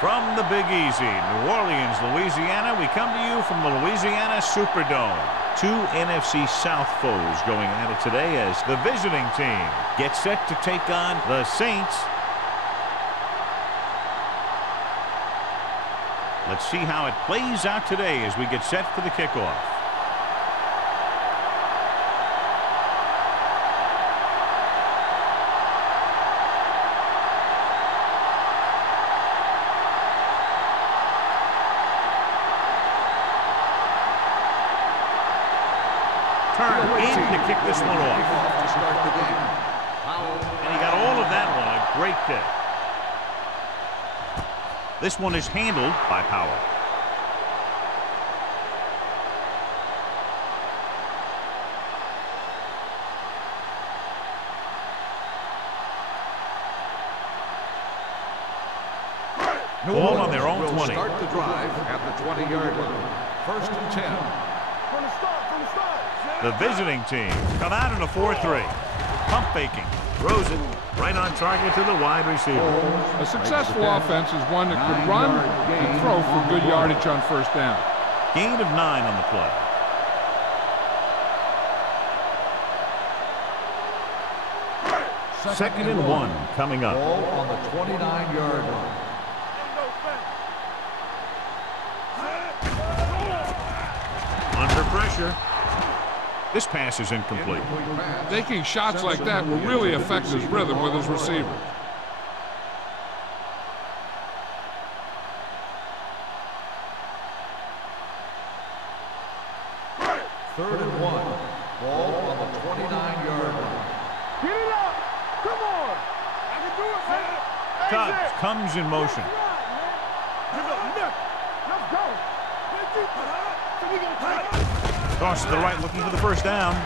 From the Big Easy, New Orleans, Louisiana, we come to you from the Louisiana Superdome. Two NFC South foes going at it today as the visiting team gets set to take on the Saints. Let's see how it plays out today as we get set for the kickoff. Turn in to kick this one off. To start the game. And he got all of that one. A great kick. This one is handled by Powell. Ball on their own 20. Start the drive at the 20-yard line. 1st and 10. The visiting team come out in a 4-3. Pump faking. Throws it right on target to the wide receiver. A successful offense is one that could run and throw for good yardage on 1st down. Gain of 9 on the play. Second and 1 coming up. Ball on the 29-yard line. Under pressure. This pass is incomplete. Taking shots like that will really affect his rhythm with his receivers. Third and 1. Ball on the 29-yard line. Get it up! Come on! I can do it, man! Tubbs comes in motion. Let's go! Toss to the right, looking for the 1st down.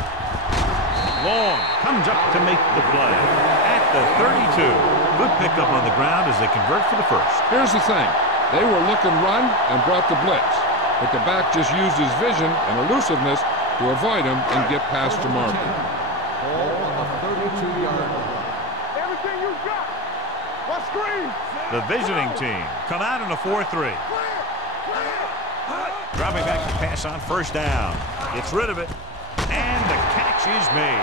Long comes up to make the play at the 32. Good pickup on the ground as they convert for the 1st. Here's the thing. They were looking run and brought the blitz. But the back just used his vision and elusiveness to avoid him and get past the marker. Ball on the 32-yard line. Everything you got! What screen? The visiting team come out in a 4-3. Dropping back to pass on 1st down. Gets rid of it. And the catch is made.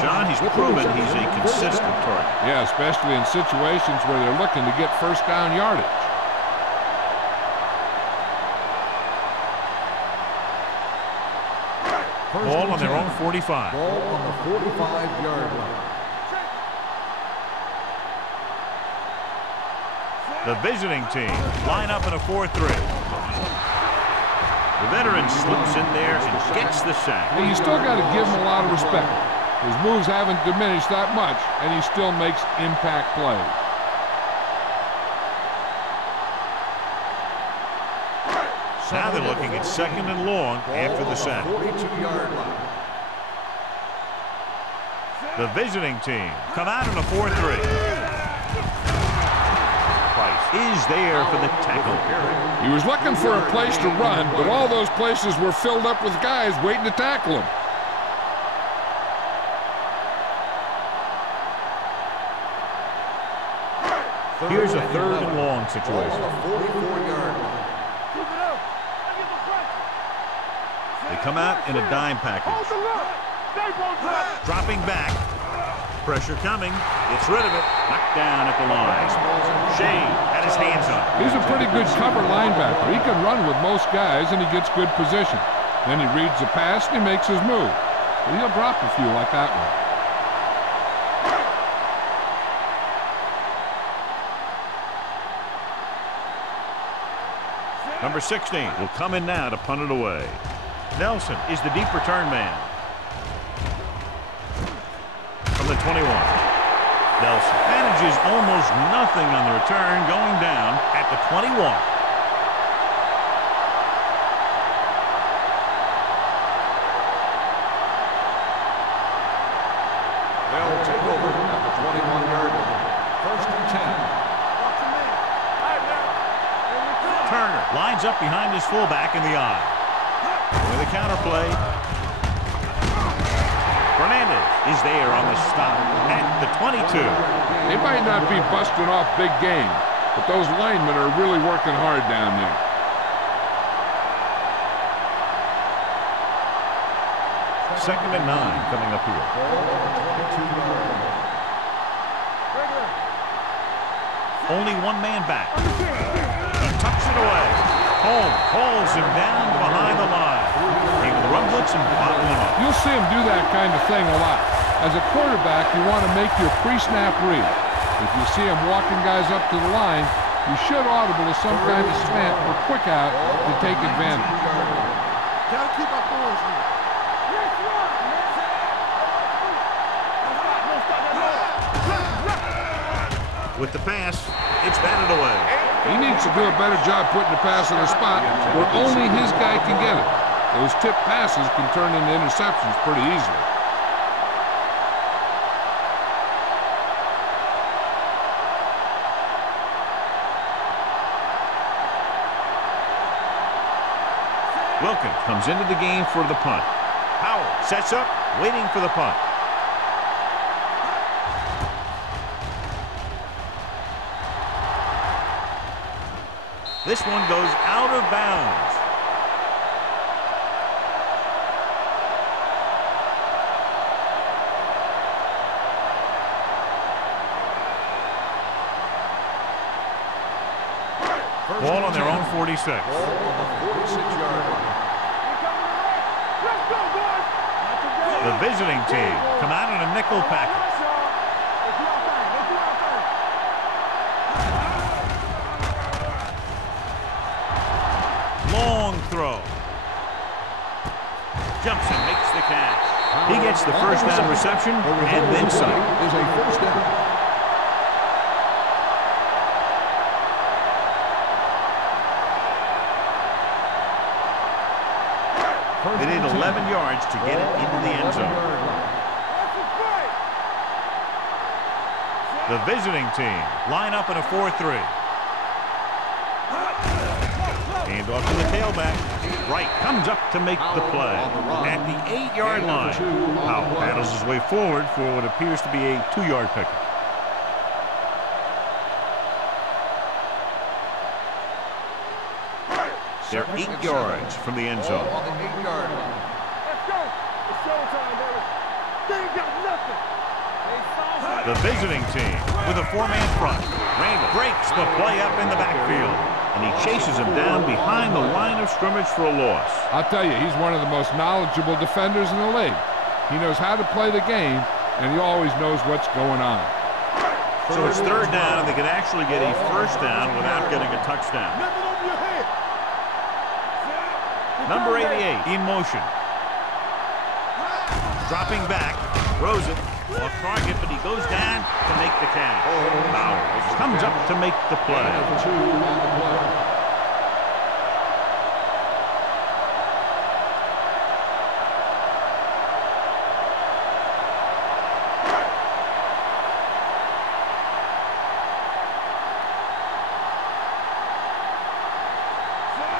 John, he's proven he's a consistent target. Yeah, especially in situations where they're looking to get 1st down yardage. Ball on their own 45. Ball on the 45-yard line. The visiting team line up in a 4-3. The veteran slips in there and gets the sack. And you still got to give him a lot of respect. His moves haven't diminished that much, and he still makes impact plays. Now they're looking at 2nd and long after the sack. 42-yard line. The visiting team come out in a 4-3. Is there for the tackle. He was looking for a place to run, but all those places were filled up with guys waiting to tackle him. Here's a 3rd and long situation. 44-yard line. They come out in a dime package. Dropping back. Pressure coming. Gets rid of it. Knocked down at the line. Shea had his hands on it. He's a pretty good cover linebacker. He can run with most guys, and he gets good position. Then he reads the pass, and he makes his move. But he'll drop a few like that one. Number 16 will come in now to punt it away. Nelson is the deep return man. From the 21. Nelson manages almost nothing on the return, going down at the 21. They'll take over at the 21-yard line. 1st and 10. Turner lines up behind his fullback in the eye. With a counter play. Fernandez is there on the stop at the 22. They might not be busting off big game, but those linemen are really working hard down there. Second and 9 coming up here. Only one man back. He tucks it away. Holmes hauls him down behind the line. Came with the run blitz and bottled him up. You'll see him do that kind of thing a lot. As a quarterback, you want to make your pre-snap read. If you see him walking guys up to the line, you should audible to some kind of slant or quick out to take advantage. Gotta keep our boys here. With the pass, it's batted away. He needs to do a better job putting the pass in a spot where only his guy can get it. Those tip passes can turn into interceptions pretty easily. Wilkins comes into the game for the punt. Howell sets up, waiting for the punt. This one goes out of bounds. Ball on their own 46. Ball on the 46-yard line. The visiting team come out in a nickel package. Long throw. Jumps and makes the catch. He gets the first down reception and then some. Is a first down. They need 11 yards to get it into the end zone. The visiting team line up in a 4-3. Hand off to the tailback. Wright comes up to make the play. At the 8-yard line, Howell battles his way forward for what appears to be a 2-yard pickup. They're 8 yards from the end zone. On the 8-yard line. Let's go. It's showtime, baby. They ain't got nothing. The visiting team with a 4-man front. Randall breaks the play up in the backfield, and he chases him down behind the line of scrimmage for a loss. I'll tell you, he's one of the most knowledgeable defenders in the league. He knows how to play the game, and he always knows what's going on. So it's third down, and they can actually get a first down without getting a touchdown. Nothing over your head. Number 88 in motion. Dropping back, throws it off target, but he goes down to make the catch. Bowers comes up to make the play. 2 on the play.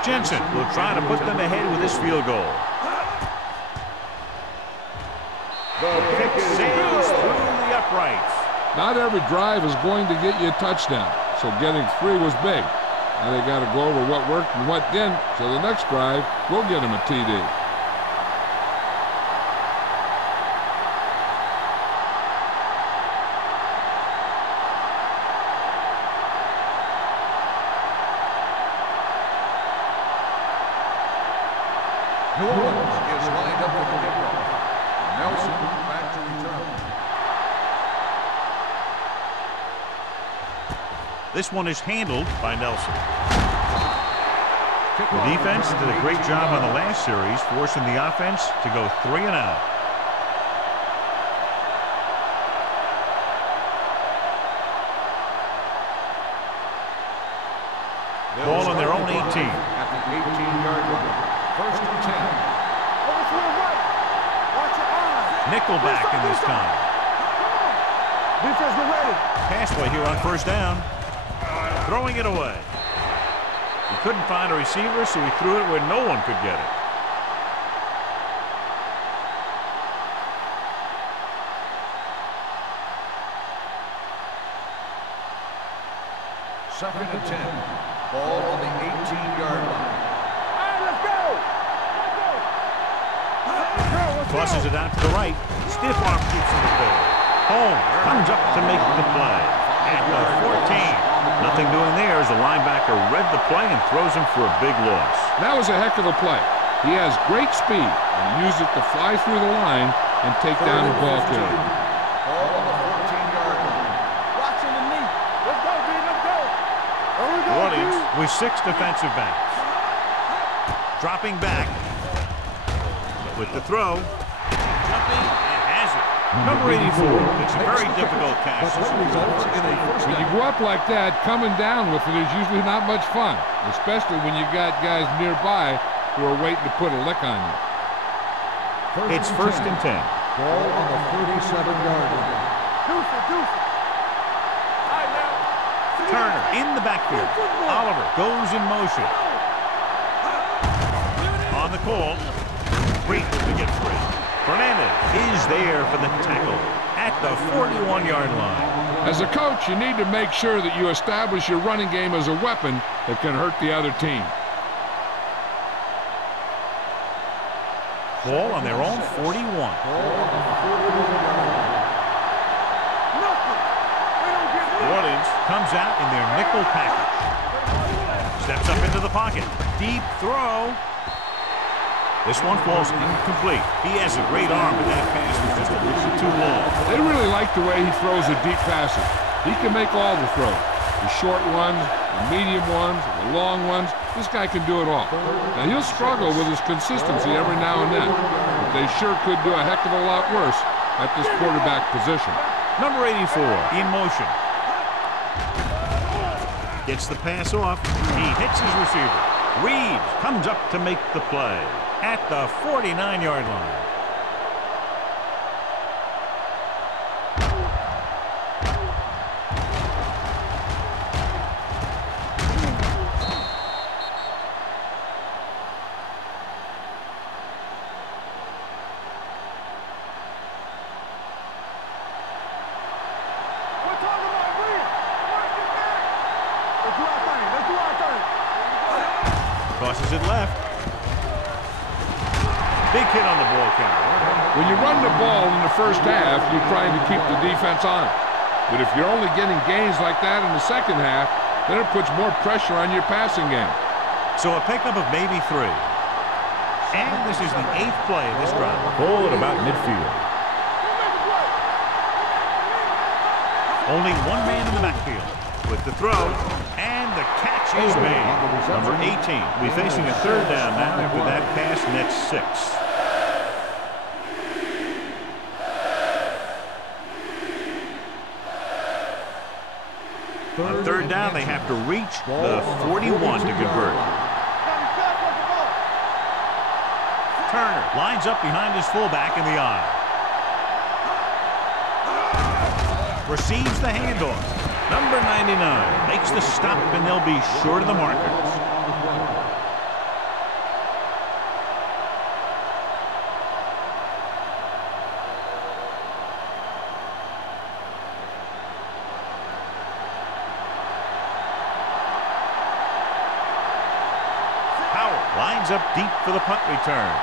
Jensen will try to put them ahead with this field goal. The kick sails through the uprights. Not every drive is going to get you a touchdown, so getting 3 was big. Now they got to go over what worked and what didn't, so the next drive will get them a TD. New Orleans is lined up for the kickoff. Nelson back to return. This one is handled by Nelson. The defense did a great job on the last series, forcing the offense to go 3 and out. Ball on their own 18. At the 18-yard line. First and 10. Over to the right. Watch your eyes. Nickelback in this time. Defense, get ready. Pass play here on first down. Throwing it away. He couldn't find a receiver, so he threw it where no one could get it. 2nd and 10. Ball on the 18-yard line. All right, let's go. Tosses it out to the right. Stiff arm keeps him at bay. Home comes up to make the play. At the 14. Nothing doing there as the linebacker read the play and throws him for a big loss. That was a heck of a play. He has great speed and used it to fly through the line and take down the ball carrier. Ball on the 14-yard line. Watching the knee. Let's go, D. Let's go. There we go, New Orleans D. with 6 defensive backs. Dropping back. With the throw. Jumping and has it. Number 84. It's a very difficult catch. When you go up like that, coming down with it is usually not much fun, especially when you got guys nearby who are waiting to put a lick on you. It's 1st and 10. Ball on the 37-yard line. Deuce it. All right, now. Turner in the backfield. Oliver goes in motion. On the call. Great to get free. Fernandez is there for the tackle at the 41-yard line. As a coach, you need to make sure that you establish your running game as a weapon that can hurt the other team. Ball on their own 41. New Orleans comes out in their nickel package. Steps up into the pocket. Deep throw. This one falls incomplete. He has a great arm, but that pass was just a little too long. They really like the way he throws the deep passes. He can make all the throws. The short ones, the medium ones, the long ones. This guy can do it all. Now, he'll struggle with his consistency every now and then, but they sure could do a heck of a lot worse at this quarterback position. Number 84 in motion. Gets the pass off. He hits his receiver. Reeves comes up to make the play at the 49-yard line. We're talking about Reeves. Watch it back. Let's do our thing. Tosses it left. Big hit on the ball carrier. When you run the ball in the first half, you're trying to keep the defense on it. But if you're only getting gains like that in the second half, then it puts more pressure on your passing game. So a pickup of maybe 3. And this is the 8th play of this drive. Ball at about midfield. Only one man in the backfield with the throw, and the catch is made. Number 18 will be facing a 3rd down now after that pass nets 6. On 3rd down, they have to reach the 41 to convert. Turner lines up behind his fullback in the eye. Receives the handoff. Number 99 makes the stop, and they'll be short of the markers. Howard lines up deep for the punt return.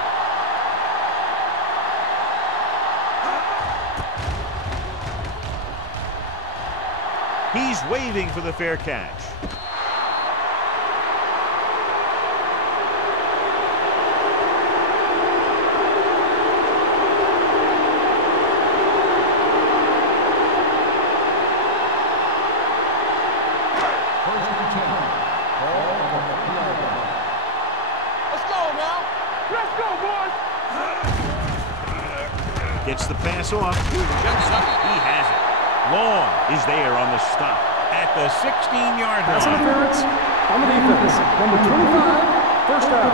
He's waving for the fair catch. Let's go now. Let's go, boys. Gets the pass off. Jumps up. He has it. Long is there on the stop at the 16-yard line. Pass interference on the defense. Number 25, first down.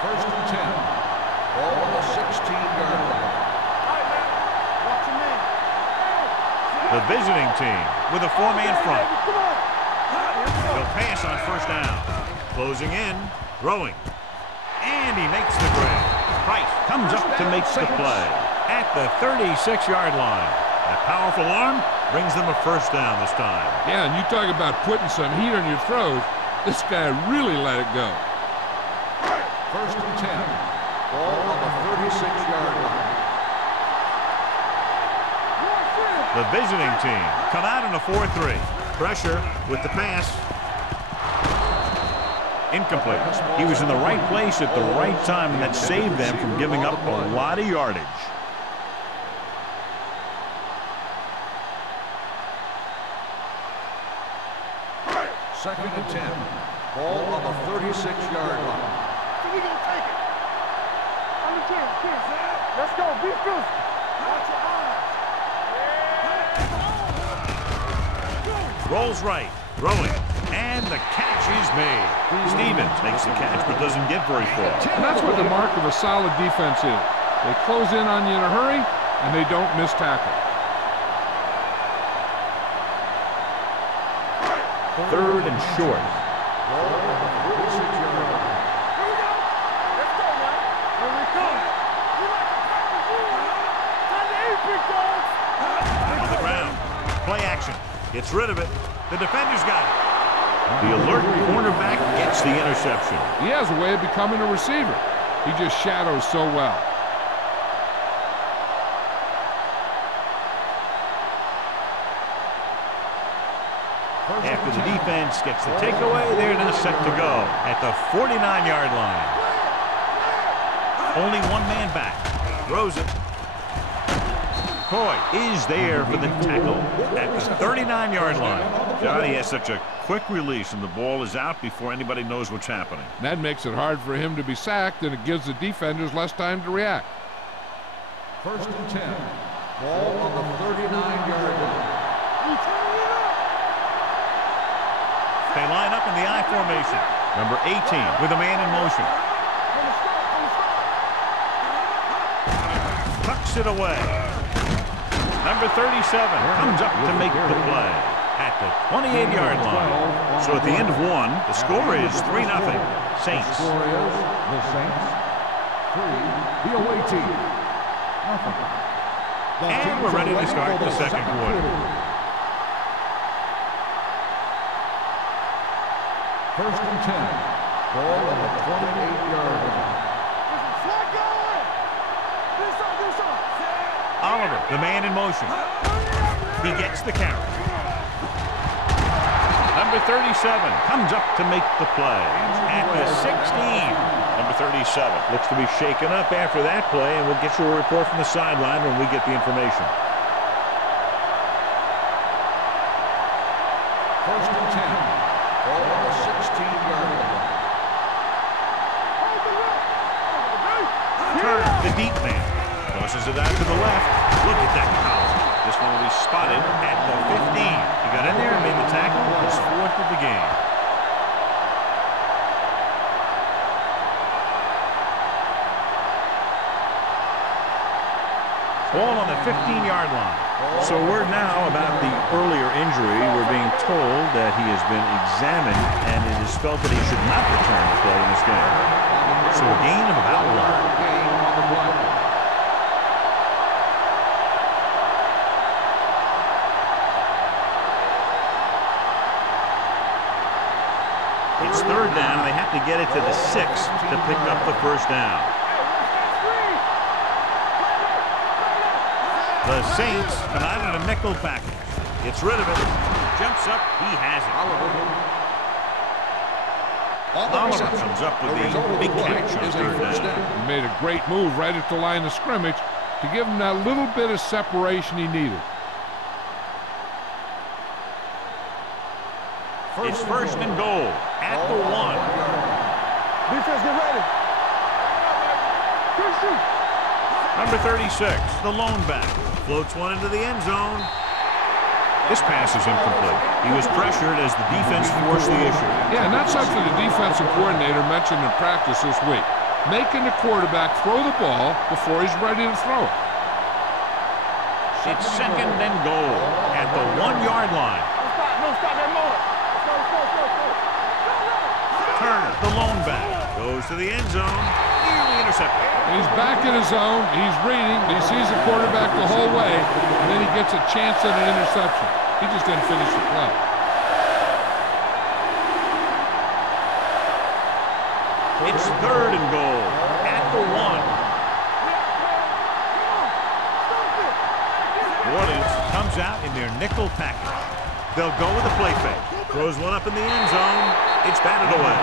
First and 10. Ball on the 16-yard line. All right, man. Watch your man. The visiting team with a 4-man front. Come on. They'll pass on 1st down. Closing in, throwing. And he makes the grab. Price comes up to make the play at the 36-yard line. That powerful arm brings them a first down this time. Yeah, and you talk about putting some heat on your throws. This guy really let it go. First and 10. Ball on the 36-yard line. The visiting team come out in a 4-3. Pressure with the pass. Incomplete. He was in the right place at the right time, and that saved them from giving up a lot of yardage. Second and 10. Ball on the 36-yard line. We gonna take it. On the 10. Let's go. Be good. Watch your eyes. Rolls right, throwing, and the catch is made. Stevens makes the catch but doesn't get very far. And that's what the mark of a solid defense is. They close in on you in a hurry, and they don't miss tackle. Third and short. Ball on the 46-yard line. Here we go. Let's go, man. Here we come. We like to practice rules. Time to eat, big dogs. On the ground. Play action. Gets rid of it. The defender's got it. The alert cornerback gets the interception. He has a way of becoming a receiver. He just shadows so well. After the defense gets the takeaway, they're now set to go at the 49-yard line. Only one man back. Throws it. Coy is there for the tackle at the 39-yard line. Johnny has such a quick release, and the ball is out before anybody knows what's happening. That makes it hard for him to be sacked, and it gives the defenders less time to react. First and 10. Ball on the 39-yard line. They line up in the I formation. Number 18 with a man in motion. Tucks it away. Number 37 comes up to make the play at the 28-yard line. So at the end of one, the score is 3-0. Saints. Score is the Saints 3, the away team nothing. And we're ready to start the second quarter. First and 10. Ball on the 28-yard line. Oliver, the man in motion. He gets the carry. Number 37 comes up to make the play at the 16. Number 37 looks to be shaken up after that play, and we'll get you a report from the sideline when we get the information. First and 10. Ball on the 16-yard line. Turner, the deep man. Tosses it out to the left. Look at that power. This one will be spotted at the 15. He got in there and made the tackle. His fourth of the game. Ball on the 15-yard line. So we're now about the earlier injury. We're being told that he has been examined, and it is felt that he should not return to play in this game. So a gain of about 1. Game on the play. It's third down, and they have to get it to the 6 to pick up the first down. The Saints come out in a nickel package. Gets rid of it. Jumps up. He has it. Oliver comes up with the big catch on third down. He made a great move right at the line of scrimmage to give him that little bit of separation he needed. It's first and goal at the 1. Defense, get ready. Good shoot. Number 36, the lone back, floats one into the end zone. This pass is incomplete. He was pressured as the defense forced the issue. Yeah, and that's something the defensive coordinator mentioned in practice this week. Making the quarterback throw the ball before he's ready to throw it. It's second and goal at the 1-yard line. No, stop that motor. Go. Turner, the lone back, goes to the end zone. Nearly intercepted. intercepted. And he's back in his zone. He's reading. He sees the quarterback the whole way, and then he gets a chance at an interception. He just didn't finish the play. It's 3rd and goal at the 1. New Orleans comes out in their nickel package. They'll go with a play fake. Throws one up in the end zone. It's batted away.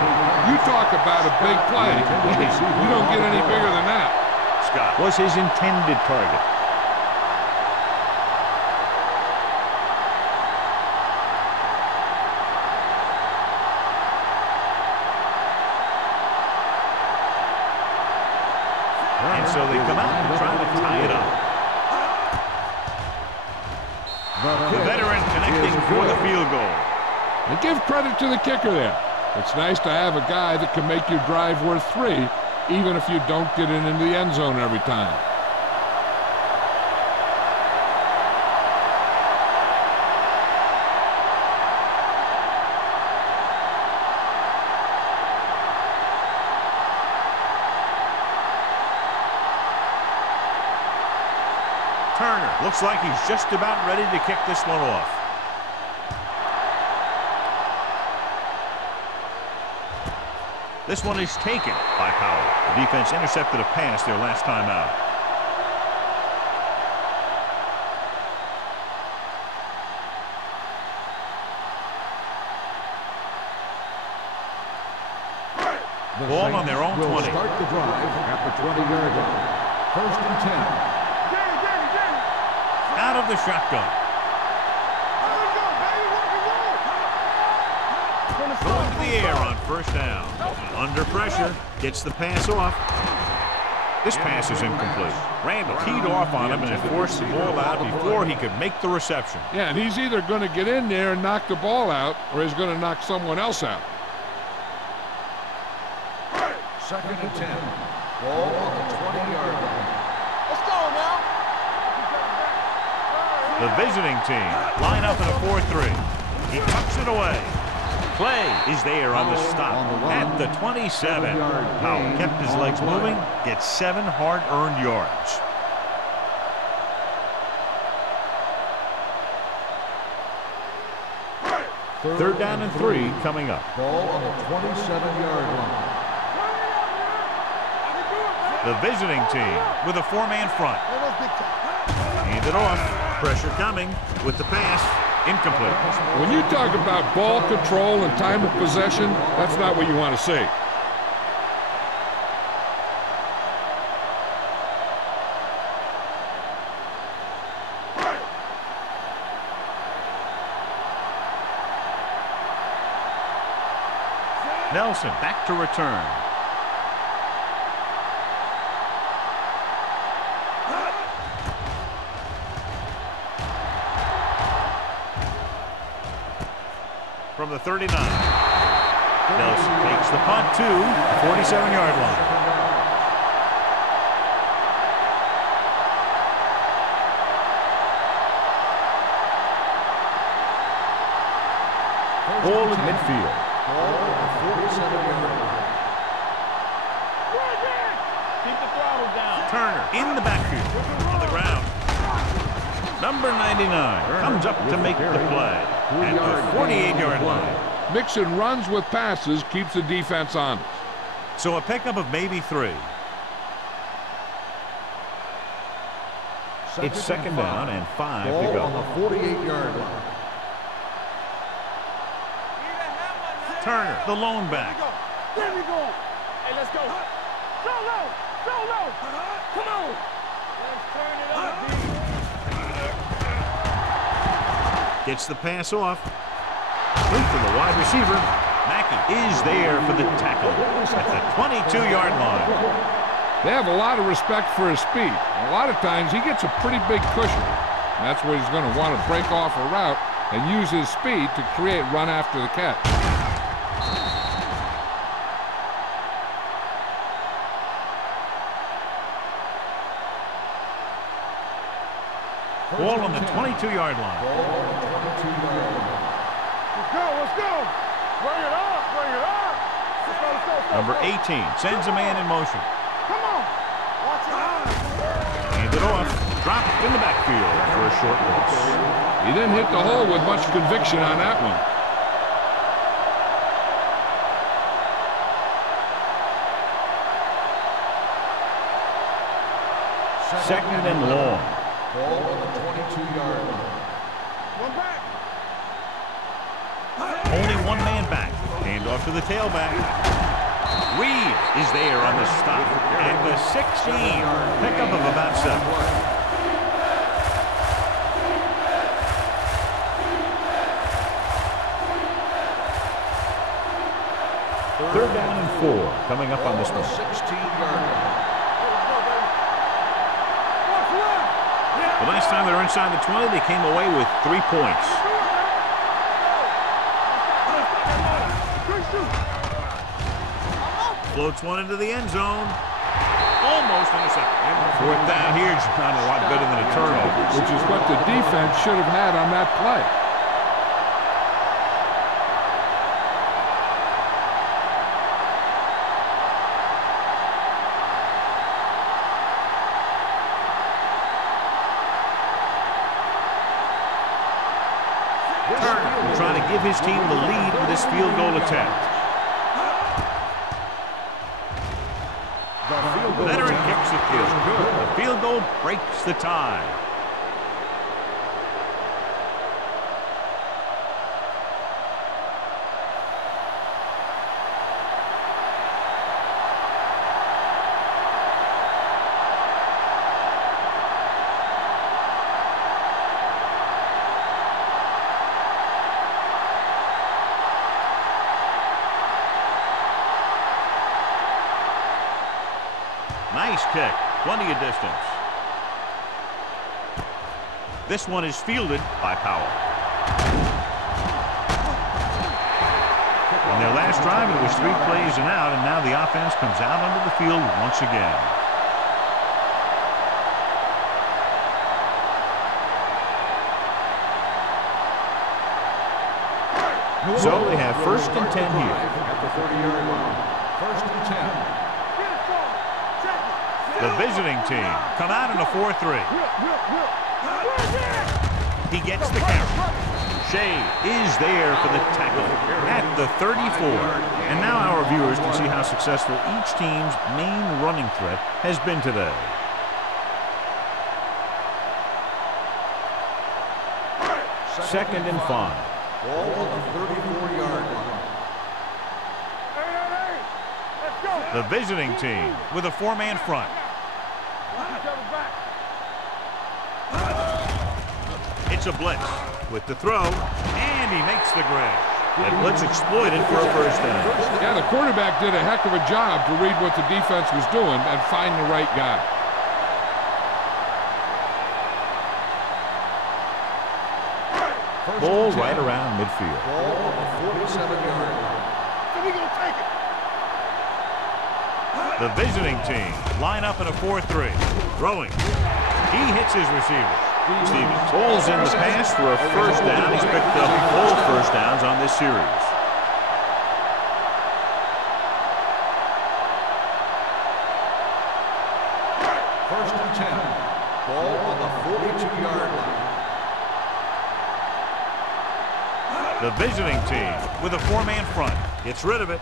You talk about a big play. You don't get any bigger than that. Scott was his intended target. And so they come out and try to tie it up. The veteran connecting for the field goal. And give credit to the kicker there. It's nice to have a guy that can make your drive worth 3, even if you don't get it into the end zone every time. Turner looks like he's just about ready to kick this one off. This one is taken by Powell. The defense intercepted a pass their last time out. Ball on their own 20. Will start the drive at the 20-yard line. 1st and 10. Out of the shotgun. Going to the air on 1st down. Under pressure, gets the pass off. This pass is incomplete. Randall keyed off on him and it forced the ball out before he could make the reception. Yeah, and he's either going to get in there and knock the ball out, or he's going to knock someone else out. 2nd and 10. Ball on the 20-yard line. Let's go now. The visiting team line up in a 4-3. He tucks it away. Play is there on the stop at the 27. Powell kept his legs moving, gets 7 hard-earned yards. Third down and 3 coming up. Ball on the 27-yard line. The visiting team with a 4-man front. Hand it off. Pressure coming with the pass. Incomplete. When you talk about ball control and time of possession, that's not what you want to see. Nelson back to return. From the 39. Nelson takes the punt to the 47-yard line. Ball at midfield. Ball on the 47-yard line. Keep the throttle down. Turner in the backfield on the ground. Number 99 comes up to make the play at the 48-yard line. Mixing runs with passes keeps the defense honest. So a pickup of maybe 3. It's 2nd down and 5 to Ball go. on the 48-yard line. Turner, the lone back. There we go. Hey, let's go. Go low. Go low. Come on. Let's turn it up, D. Gets the pass off. Link to the wide receiver. Mackey is there for the tackle at the 22-yard line. They have a lot of respect for his speed. A lot of times he gets a pretty big cushion. And that's where he's going to want to break off a route and use his speed to create run after the catch. Ball on the 22-yard line. Ball on the 22-yard line. Let's go. Let's go. Bring it up. Bring it up. Let's go. Let's go. Let's go. Number 18 sends a man in motion. Come on. Handed off. Dropped in the backfield for a short loss. He didn't hit the hole with much conviction on that one. Second and long. Ball on the 22-yard line. One back. Only one man back. Hand off to the tailback. Reed is there on the stop. And the 16. Pickup of about 7. Third down and 4 coming up on this one. 16-yard line. The last time they were inside the 20, they came away with 3 points. Floats one into the end zone. Almost intercepted. Fourth down here is a lot better than a turnover. Which is what the defense should have had on that play. Turner trying to give his team the lead with this field goal attempt. Veteran kicks it good. The field goal breaks the tie. Nice kick. Plenty of distance. This one is fielded by Powell. On their last drive, it was 3 plays and out, and now the offense comes out onto the field once again. So they have first and 10 here. At the 30-yard line. First and 10. The visiting team come out in a 4-3. He gets the carry. Shea is there for the tackle at the 34. And now our viewers can see how successful each team's main running threat has been today. Second and 5. Ball on the 34-yard line. The visiting team with a 4-man front. It's a blitz with the throw, and he makes the grab. That blitz exploited for a first down. Yeah, the quarterback did a heck of a job to read what the defense was doing and find the right guy. Ball right around midfield. Ball on the 47-yard line. The visiting team line up in a 4-3. Throwing. He hits his receiver. Stevens pulls in the pass for a first down. He's picked up both first downs on this series. First and 10. Ball on the 42-yard line. The visiting team with a 4-man front gets rid of it.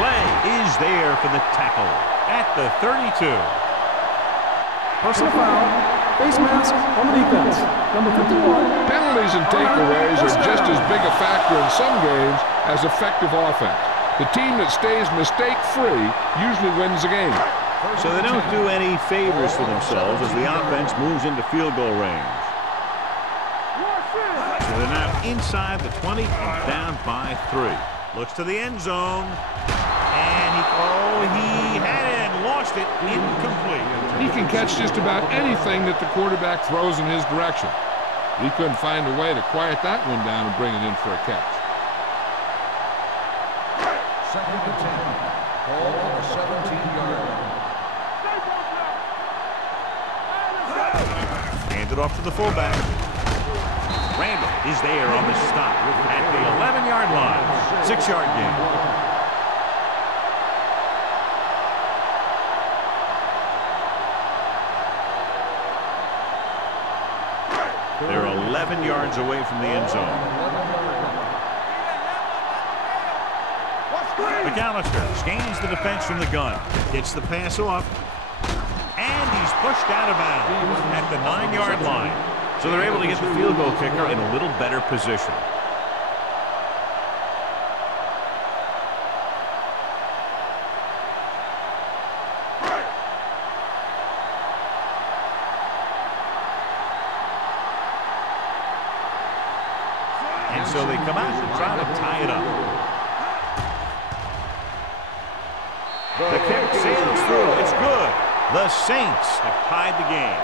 Play is there for the tackle at the 32. Personal foul. Face mask on the defense. Number 51. Penalties and takeaways are just as big a factor in some games as effective offense. The team that stays mistake-free usually wins the game. So they don't do any favors for themselves as the offense moves into field goal range. So they're now inside the 20 and down by 3. Looks to the end zone. And he had it and launched it incomplete. He can catch just about anything that the quarterback throws in his direction. He couldn't find a way to quiet that one down and bring it in for a catch. Second and 10. Ball on the 17-yard line. Handed off to the fullback. Randall is there on the stop at the 11-yard line. 6-yard gain. They're 11 yards away from the end zone. McAllister scans the defense from the gun. Gets the pass off. And he's pushed out of bounds at the 9-yard line. So they're able to get the field goal kicker in a little better position. And so they come out and try to tie it up. The kick sails through. It's good. The Saints have tied the game.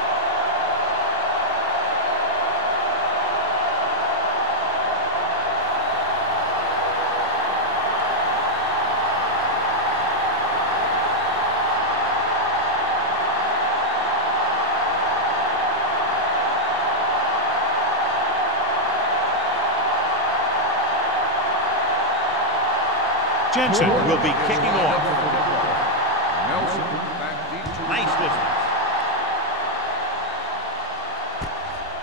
Jensen will be kicking off. Nelson back deep to Nice distance.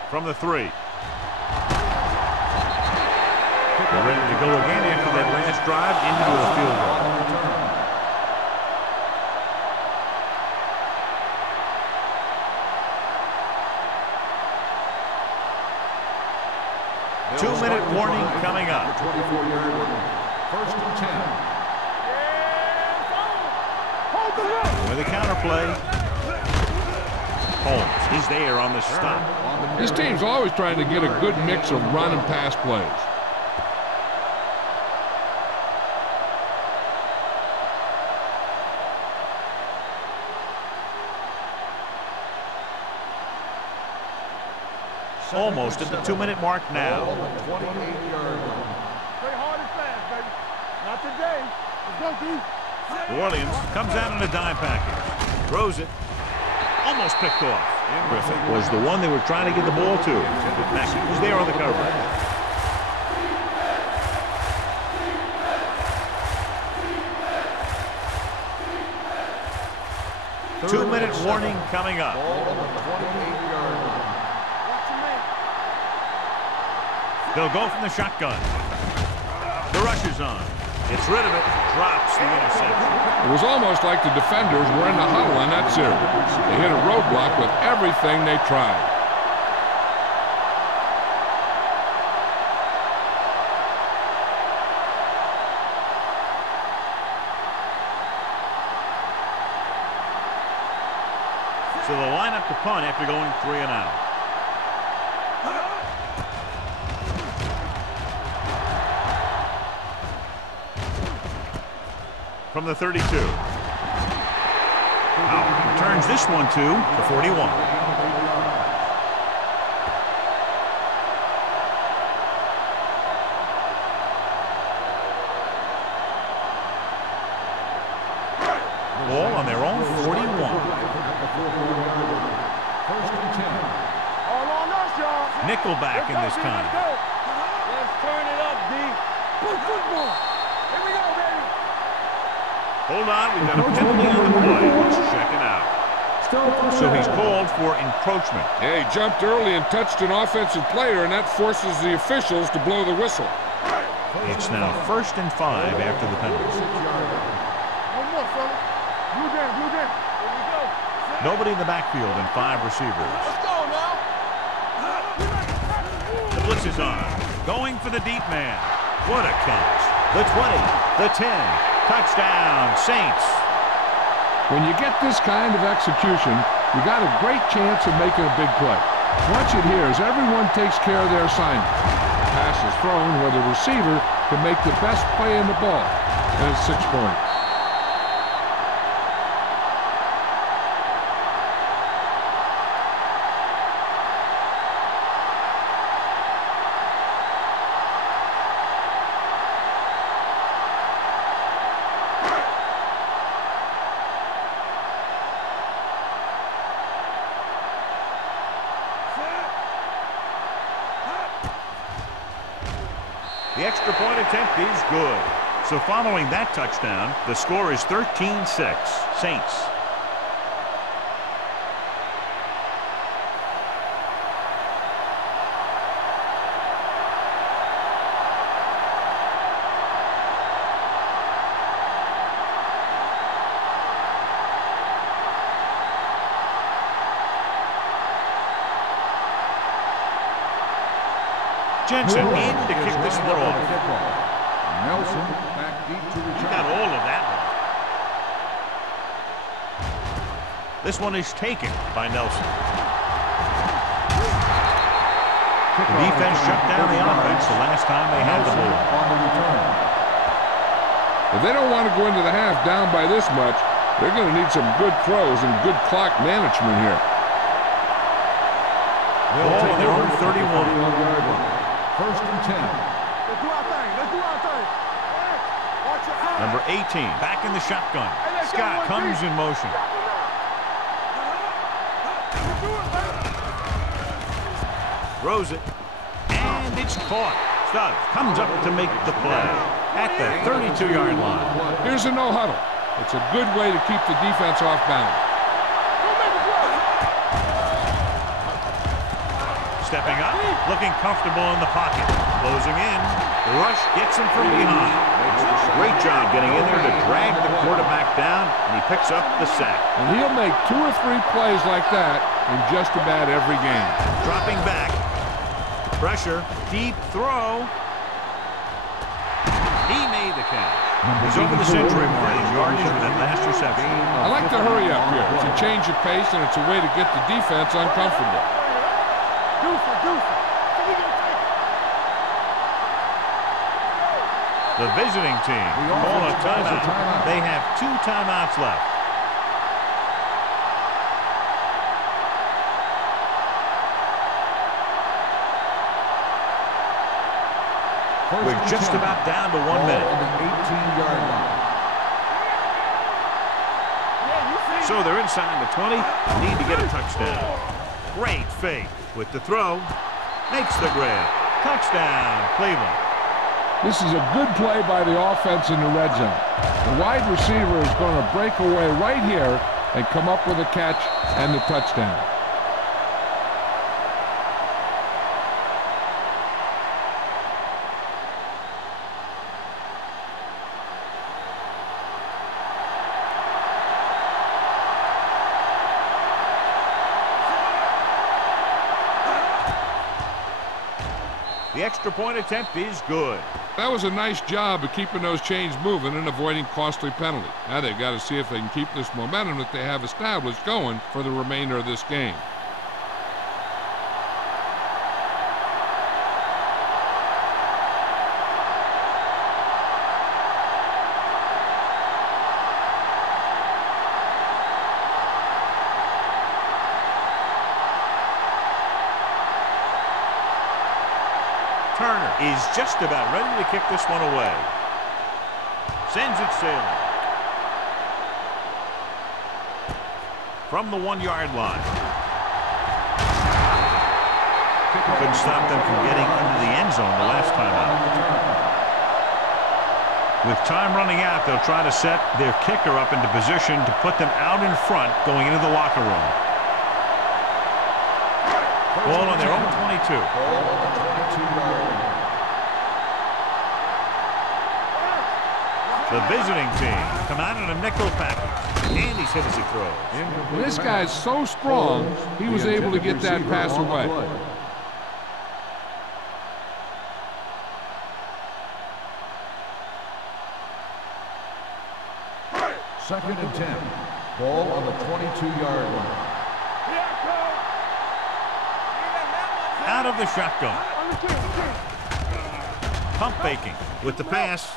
From the 3. They're ready to go again after that last drive into a field goal. Two-minute warning coming up. 24-yard line. First and 10. With a counterplay. Holmes is there on the stop. This team's always trying to get a good mix of run and pass plays. Almost at the 2-minute mark now. 28-yard line. Play hard and fast, baby. Not today. Let's go, dude. New Orleans comes out in a dime package. Throws it. Almost picked off. Griffin was the one they were trying to get the ball to. Mackey was there on the cover. Two-minute warning coming up. Ball on the 28-yard line. Watch your man. They'll go from the shotgun. The rush is on. Gets rid of it. Drops the interception. It was almost like the defenders were in the huddle in that series. They hit a roadblock with everything they tried. So they'll line up to punt after going 3 and out. From the 32. Returns this one to the 41. Ball on their own 41. First and 10. All on us, y'all. Nickelback in this time. Let's turn it up, D. Good football. Here we go, baby. Hold on, we've got a penalty on the play. Let's check it out. So he's called for encroachment. Yeah, he jumped early and touched an offensive player, and that forces the officials to blow the whistle. It's now 1st and 5 after the penalty. One more, fella. Blue down, blue down. Here we go. Nobody in the backfield and 5 receivers. Let's go now. The blitz is on. Going for the deep man. What a catch. The 20, the 10. Touchdown, Saints. When you get this kind of execution, you got a great chance of making a big play. Watch it here as everyone takes care of their assignment. The pass is thrown where the receiver can make the best play in the ball, and it's 6 points. The extra point attempt is good. So following that touchdown, the score is 13-6. Saints. Jensen in to kick this one off. Nelson back deep to He return. got all of that one. This one is taken by Nelson. The defense shut down the offense the last time they had the ball. On the return. If they don't want to go into the half down by this much, they're going to need some good throws and good clock management here. Ball on their own 31. 31-yard line. First and 10. Let's do our thing. Let's do our thing. Hey, watch your eyes. Number 18 back in the shotgun. Scott comes in motion. Throws it, and it's caught. Stubbs comes up to make the play at the 32-yard line. Here's a no huddle. It's a good way to keep the defense off balance. Stepping up, looking comfortable in the pocket. Closing in. The rush gets him from behind. Great job getting in there to drag the quarterback down, and he picks up the sack. And he'll make 2 or 3 plays like that in just about every game. Dropping back. Pressure. Deep throw. He made the catch. He's over the century mark in yardage with that last reception. I like to hurry up here. It's a change of pace, and it's a way to get the defense uncomfortable. The visiting team call a timeout. They have 2 timeouts left. We're just about down to 1 minute. On the 18-yard line. So they're inside the 20. Need to get a touchdown. Great fake with the throw. Makes the grab. Touchdown, Cleveland. This is a good play by the offense in the red zone. The wide receiver is going to break away right here and come up with a catch and the touchdown. The extra point attempt is good. That was a nice job of keeping those chains moving and avoiding costly penalties. Now they've got to see if they can keep this momentum that they have established going for the remainder of this game. Turner is just about ready to kick this one away. Sends it sailing. From the 1-yard line. Couldn't stop them from getting into the end zone the last time out. With time running out, they'll try to set their kicker up into position to put them out in front going into the locker room. Ball on their own 22. Ball on the 22-yard line. The visiting team come out in a nickel package. And he's hit as he throws. This guy's so strong, he was able to get that pass away. Second and 10. Ball on the 22-yard line. Out of the shotgun. Pump faking with the pass.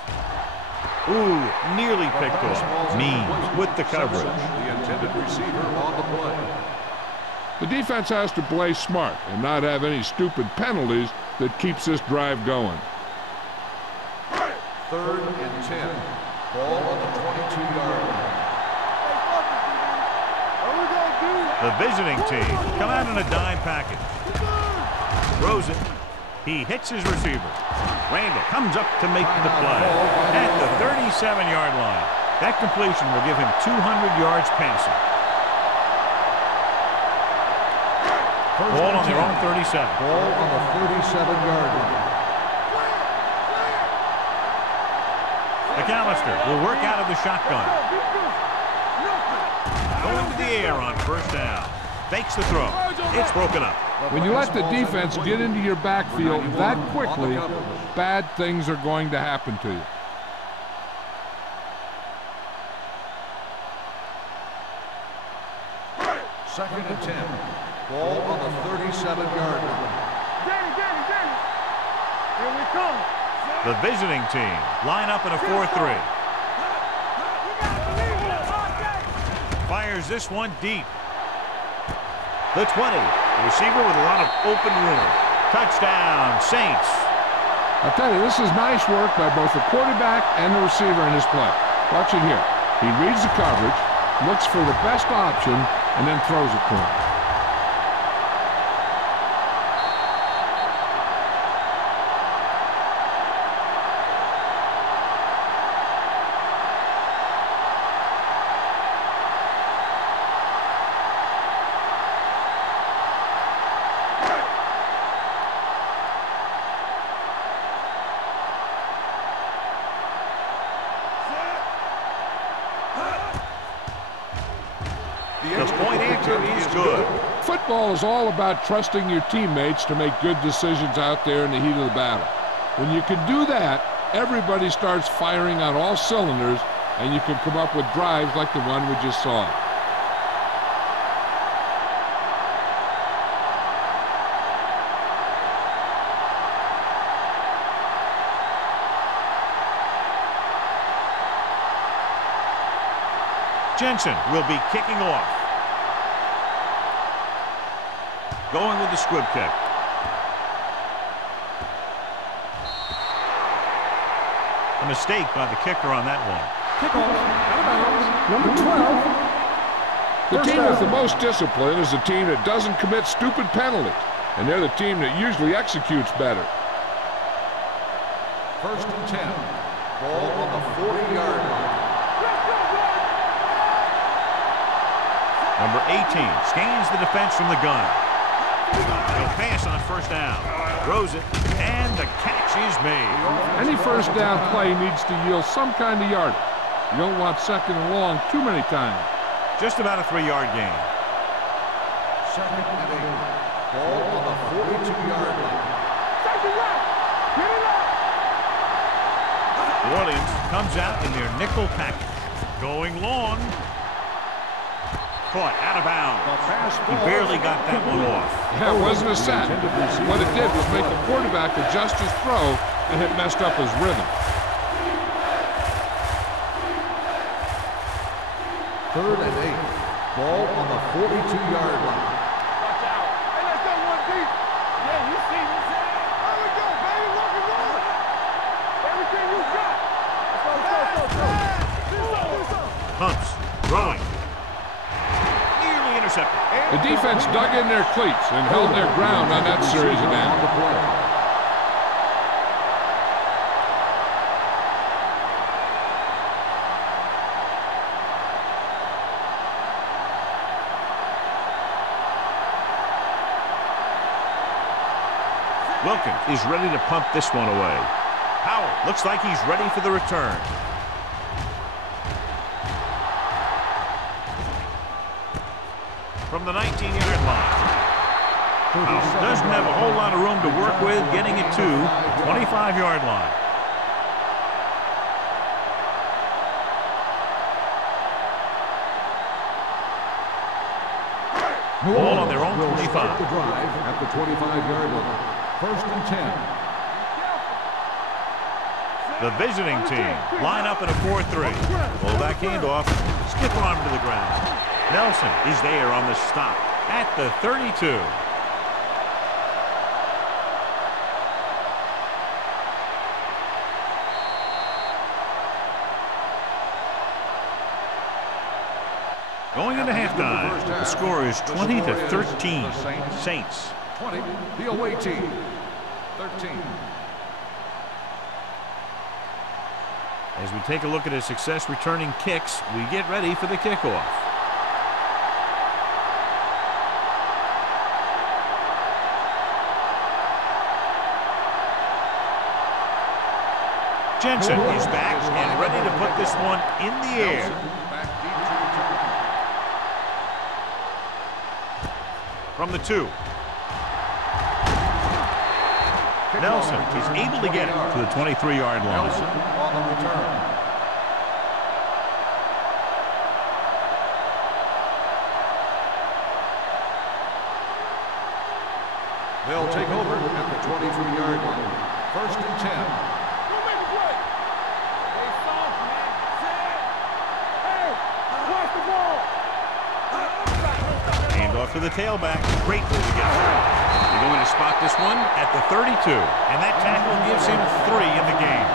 Ooh, nearly picked off. Means with the coverage. The intended receiver on the play. The defense has to play smart and not have any stupid penalties that keeps this drive going. Third and 10. Ball on the 22-yard line. The visiting team come out in a dime package. Throws it. He hits his receiver. Randall comes up to make the play at the 37-yard line. That completion will give him 200 yards passing. Ball on their own 37. Ball on the 37-yard line. McAllister will work out of the shotgun. Going to the air on first down. Fakes the throw. It's broken up. When you let the defense get into your backfield that quickly, bad things are going to happen to you. Second and 10. Ball on the 37-yard line. Here we come. The visiting team line up in a 4-3. Fires this one deep. The 20. The receiver with a lot of open room. Touchdown, Saints. I'll tell you, this is nice work by both the quarterback and the receiver in his play. Watch it here. He reads the coverage, looks for the best option, and then throws it to him. The point after is good. Football is all about trusting your teammates to make good decisions out there in the heat of the battle. When you can do that, everybody starts firing on all cylinders, and you can come up with drives like the one we just saw. Jensen will be kicking off. Going with the squib kick. A mistake by the kicker on that one. Kickoff, out of bounds, number 12. The team with the most discipline is the team that doesn't commit stupid penalties, and they're the team that usually executes better. First and 10. Ball on the 40-yard line. Number 18 scans the defense from the gun. He'll pass on first down. Throws it, and the catch is made. Any first down play needs to yield some kind of yardage. You don't want second and long too many times. Just about a 3-yard gain. Second and 8. Ball on the 42-yard line. New Orleans comes out in their nickel package. Going long. Caught out of bounds. He barely got that one off. Yeah, it wasn't a sack. What it did was make the quarterback adjust his throw, and it messed up his rhythm. Third and 8. Ball on the 42-yard line. Watch out. Hey, let's go one deep. Yeah, you see me. There we go, baby. Rock and roll. Everything you got. Let's go. Do something. Hunts, throwing. The defense dug in their cleats and held their ground on that series of downs. Wilkins is ready to pump this one away. Howell looks like he's ready for the return. From the 19-yard line. Howell doesn't have a whole lot of room to work with, getting it to 25-yard line. Ball on their own 25. The drive at the 25-yard line. First and 10. The visiting team line up in a 4-3. Pull back handoff. Skip arm to the ground. Nelson is there on the stop at the 32. Going into halftime, the score is 20-13. Saints. 20, the away team. 13. As we take a look at his success returning kicks, we get ready for the kickoff. Jensen is back and ready to put this one in the air. Back deep to return. From the 2. Nelson is able to get it to the 23-yard line. Nelson on the return. They'll take over at the 23-yard line. 1st and 10. Go make a play. Stay soft, man. Set. Hey, watch the ball. Hand off to the tailback. Great move to get through. They're going to spot this one at the 32. And that tackle gives him 3 in the game.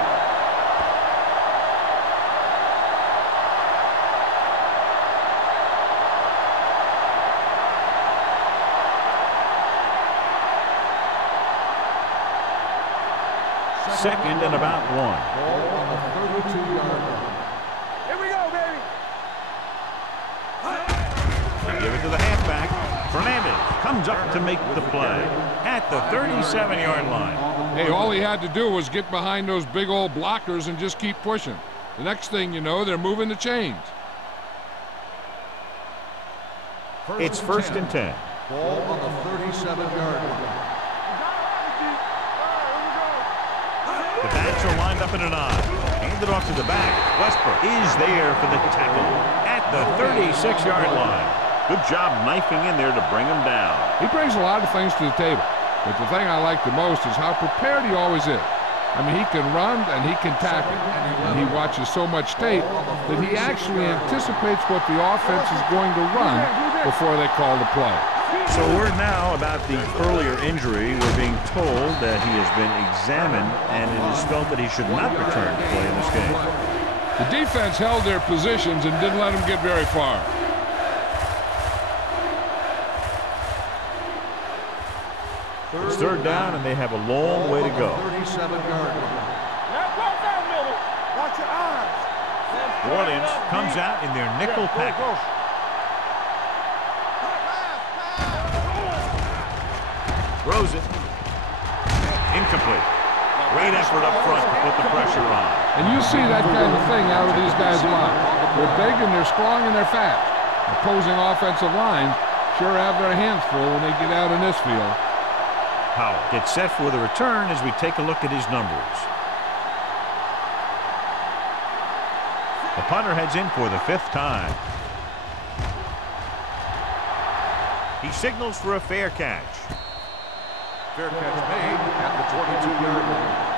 Second and about 1. Ball on the 32-yard line. Here we go, baby. They give it to the halfback. Fernandez comes up to make the play at the 37-yard line. Hey, all he had to do was get behind those big old blockers and just keep pushing. The next thing you know, they're moving the chains. It's 1st and 10. Ball on the 37-yard line. The backs are lined up in an I. Handed off to the back. Westbrook is there for the tackle at the 36-yard line. Good job knifing in there to bring him down. He brings a lot of things to the table, but the thing I like the most is how prepared he always is. I mean, he can run and he can tackle, and he watches so much tape that he actually anticipates what the offense is going to run before they call the play. So we're now about the earlier injury. We're being told that he has been examined and it is felt that he should not return to play in this game. The defense held their positions and didn't let him get very far. It's 3rd down and they have a long way to go. 37-yard line. Now pop down, Miller. Watch your eyes. New Orleans comes out in their nickel package. Throws it. Incomplete. Great effort up front to put the pressure on. And you see that kind of thing out of these guys a lot. They're big and they're strong and they're fast. Opposing offensive lines sure have their hands full when they get out in this field. Powell gets set for the return as we take a look at his numbers. The punter heads in for the 5th time. He signals for a fair catch. Fair catch made at the 22-yard line.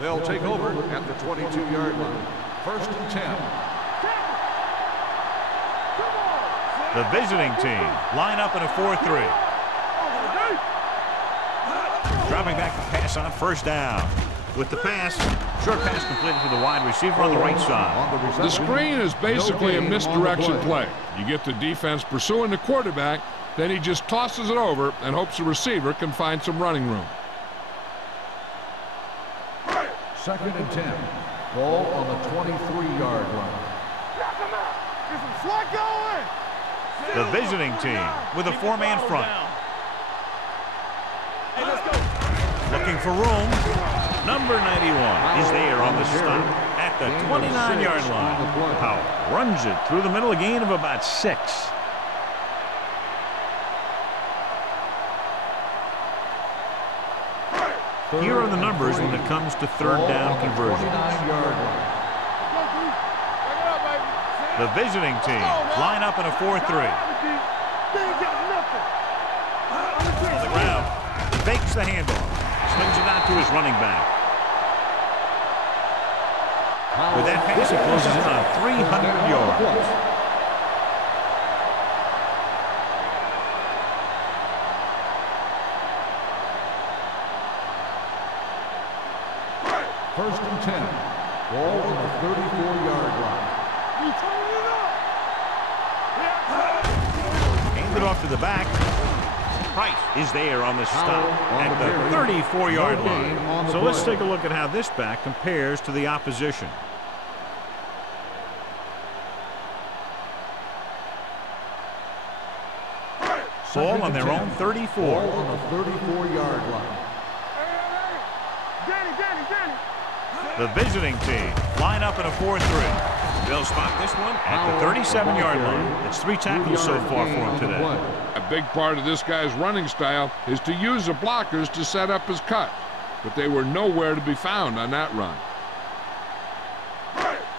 They'll take over at the 22-yard line. 1st and 10. The visiting team line up in a 4-3. Dropping back to pass on 1st down. With the pass, short pass completed to the wide receiver on the right side. The screen is basically a misdirection play. You get the defense pursuing the quarterback, then he just tosses it over and hopes the receiver can find some running room. 2nd and 10. Ball on the 23-yard line. Knock him out. Get some slack going. The visiting team with a 4-man front. Hey, let's go. Looking for room. Number 91 is there on the stop at the 29-yard line. Powell runs it through the middle, a gain of about 6. Here are the numbers when it comes to 3rd down conversions. The visiting team line up in a 4-3. On the ground, fakes the handoff, swings it out to his running back. With that pass, he closes in on 300 yards. First and 10. Ball on the 34-yard line. Handed off to the back. Price is there on the stop at the 34-yard line. So let's take a look at how this back compares to the opposition. Ball on their own 34. Ball on the 34-yard line. Danny. The visiting team line up in a 4-3. They'll spot this one at the 37-yard line. It's 3 tackles so far for him today. A big part of this guy's running style is to use the blockers to set up his cut, but they were nowhere to be found on that run.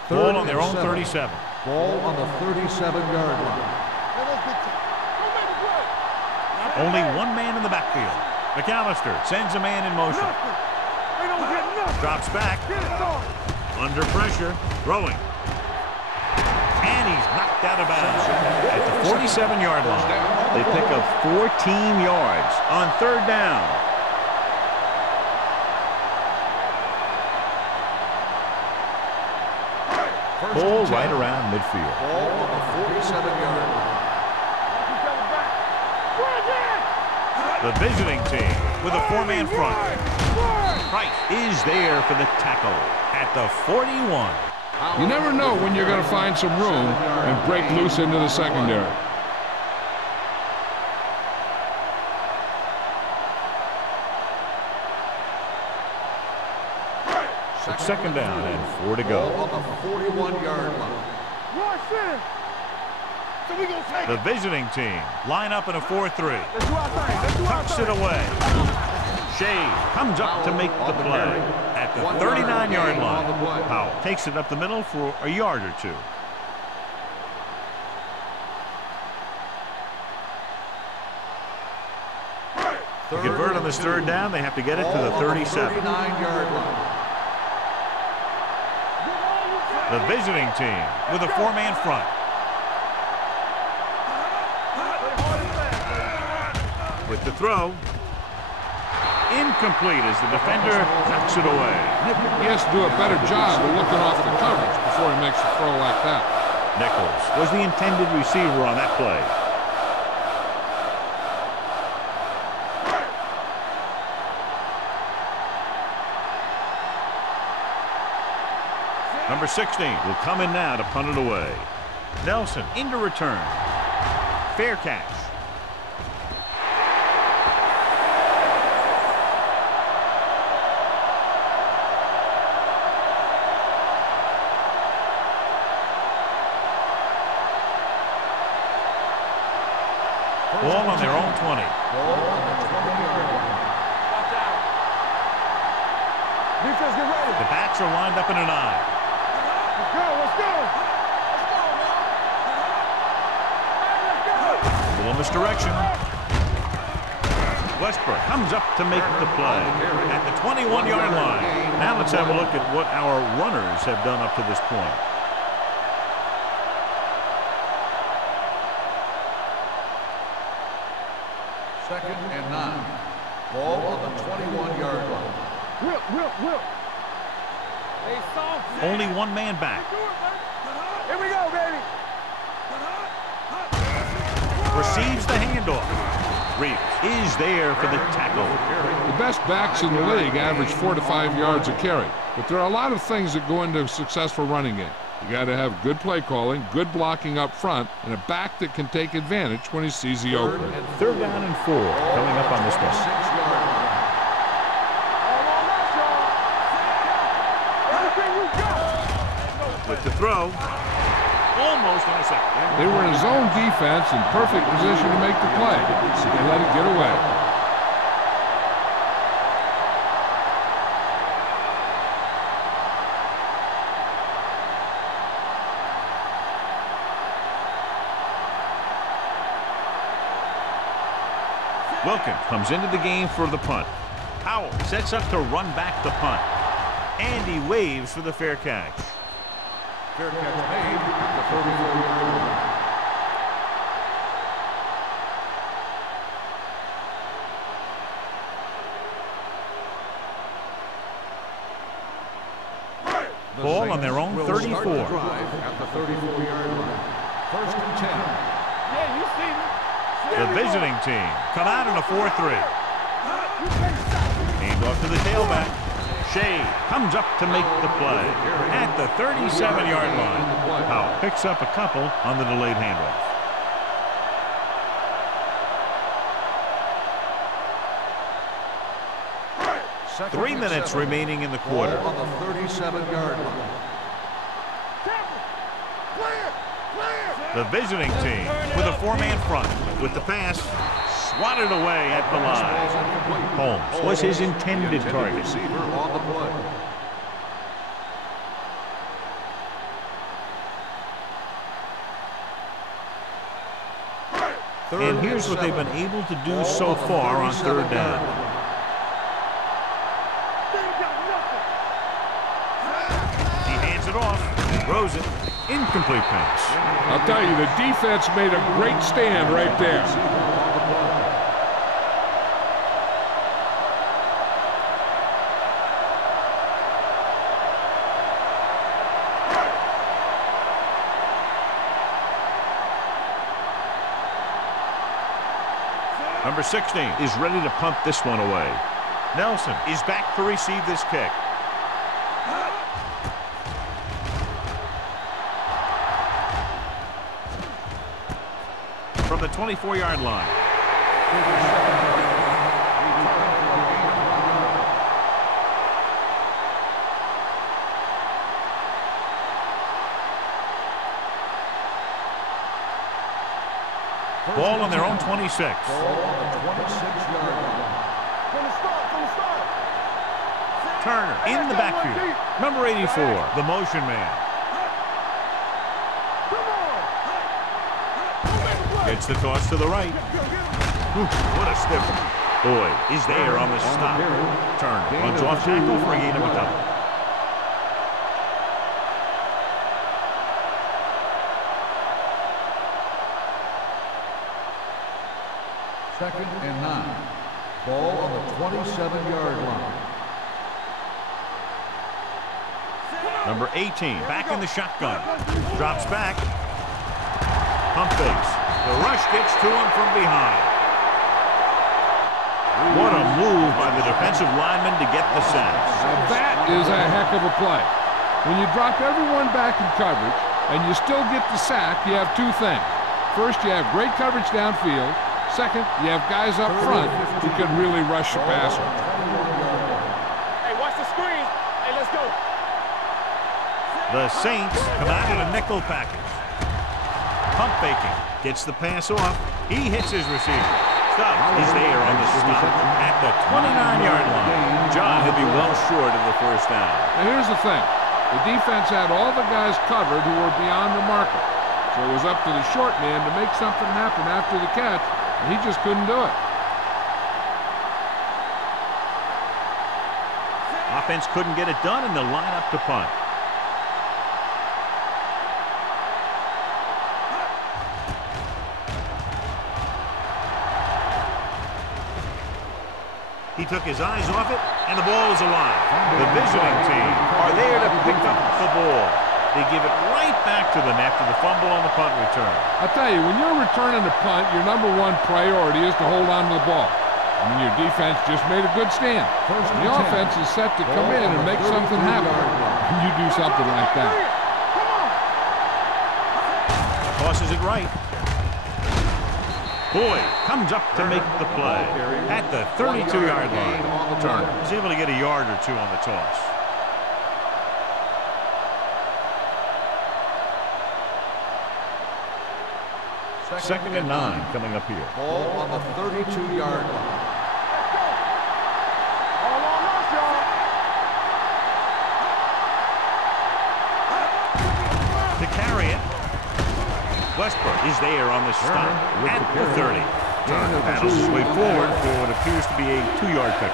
Ball on their own 37. Ball on the 37-yard line. Only one man in the backfield. McAllister sends a man in motion. Drops back. Under pressure. Throwing. And he's knocked out of bounds at the 47-yard line. They pick up 14 yards on 3rd down. Ball right around midfield. Ball on the 47-yard line. The visiting team with a 4-man front. Price is there for the tackle at the 41. You never know when you're going to find some room and break loose into the secondary. It's 2nd down and 4 to go. Ball on the 41-yard line. The visiting team line up in a 4-3. Tucks it away. Shea comes up to make the play at the 39-yard line. Powell takes it up the middle for a yard or 2. To convert on this 3rd down, they have to get it to the 37. 39-yard line. The visiting team with a 4-man front. With the throw. Incomplete as the defender knocks it away. He has to do a better job of looking off the coverage before he makes a throw like that. Nichols was the intended receiver on that play. Number 16 will come in now to punt it away. Nelson into return. Fair catch. Ball on their own 20. Ball on the 20-yard line. Watch out. Defense, get ready. The backs are lined up in an eye. Let's go, let's go. A little misdirection. Westbrook comes up to make the play at the 21-yard line. Now let's have a look at what our runners have done up to this point. Second and 9. Ball on the 21-yard line. Whip. Hey, soft. Only one man back. Here we go, baby. Receives the handoff. Reeves is there for the tackle. The best backs in the league average 4 to 5 yards a carry, but there are a lot of things that go into a successful running game. You got to have good play calling, good blocking up front, and a back that can take advantage when he sees the opening. 3rd down and 4 coming up on this one. 6-yard line. Everything you got. With the throw. Almost intercepted. They were in zone defense in perfect position to make the play. They let it get away. Wilkins comes into the game for the punt. Powell sets up to run back the punt. And he waves for the fair catch. Fair catch made at the 34-yard line. Ball on their own 34. Start the drive at the 34-yard line. 1st and 10. Yeah, you see me. The visiting team come out in a 4-3. Hand off to the tailback. Shea comes up to make the play at the 37-yard line. Powell picks up a couple on the delayed handoff. 3 minutes remaining in the quarter. Ball on the 37-yard line. The visiting team with a 4-man front. With the pass, swatted away at the line. Holmes was his intended target. Receiver on the play. And here's what they've been able to do so far on 3rd down. He hands it off, throws it, incomplete pass. I'll tell you, the defense made a great stand right there. Number 16 is ready to punt this one away. Nelson is back to receive this kick. From the 24-yard line. Ball on their own 26. Ball on the 26-yard line. Turner in the backfield. Number 84, the motion man. Gets the toss to the right. What a stiff one. Boyd is there on the stop. Turner runs off tackle for a gain of a couple. Second and 9. Ball on the 27-yard line. Number 18 back in the shotgun. Drops back. Pump fakes. The rush gets to him from behind. What a move by the defensive lineman to get the sack. Now that is a heck of a play. When you drop everyone back in coverage and you still get the sack, you have two things. First, you have great coverage downfield. Second, you have guys up front who can really rush the passer. Hey, watch the screen. Hey, let's go. The Saints come out in a nickel package. Pump faking. Gets the pass off. He hits his receiver. Stubbs is there on the stop at the 29-yard line. John, he'll be well short of the first down. Now here's the thing. The defense had all the guys covered who were beyond the marker. So it was up to the short man to make something happen after the catch, and he just couldn't do it. Offense couldn't get it done, and they'll line up to punt. He took his eyes off it, and the ball is alive. The visiting team are there to pick up the ball. They give it right back to them after the fumble on the punt return. I'll tell you, when you're returning a punt, your number one priority is to hold on to the ball. I mean, your defense just made a good stand. The offense is set to come in and make something happen. And you do something like that. Tosses it right. Boyd comes up to make the play at the 32-yard line. Turner was able to get a yard or two on the toss. Second and 9 coming up here. Ball on the 32-yard line. To carry it. Westbrook is there on the stop at the 30. Turner paddles his way forward for what appears to be a 2-yard pick.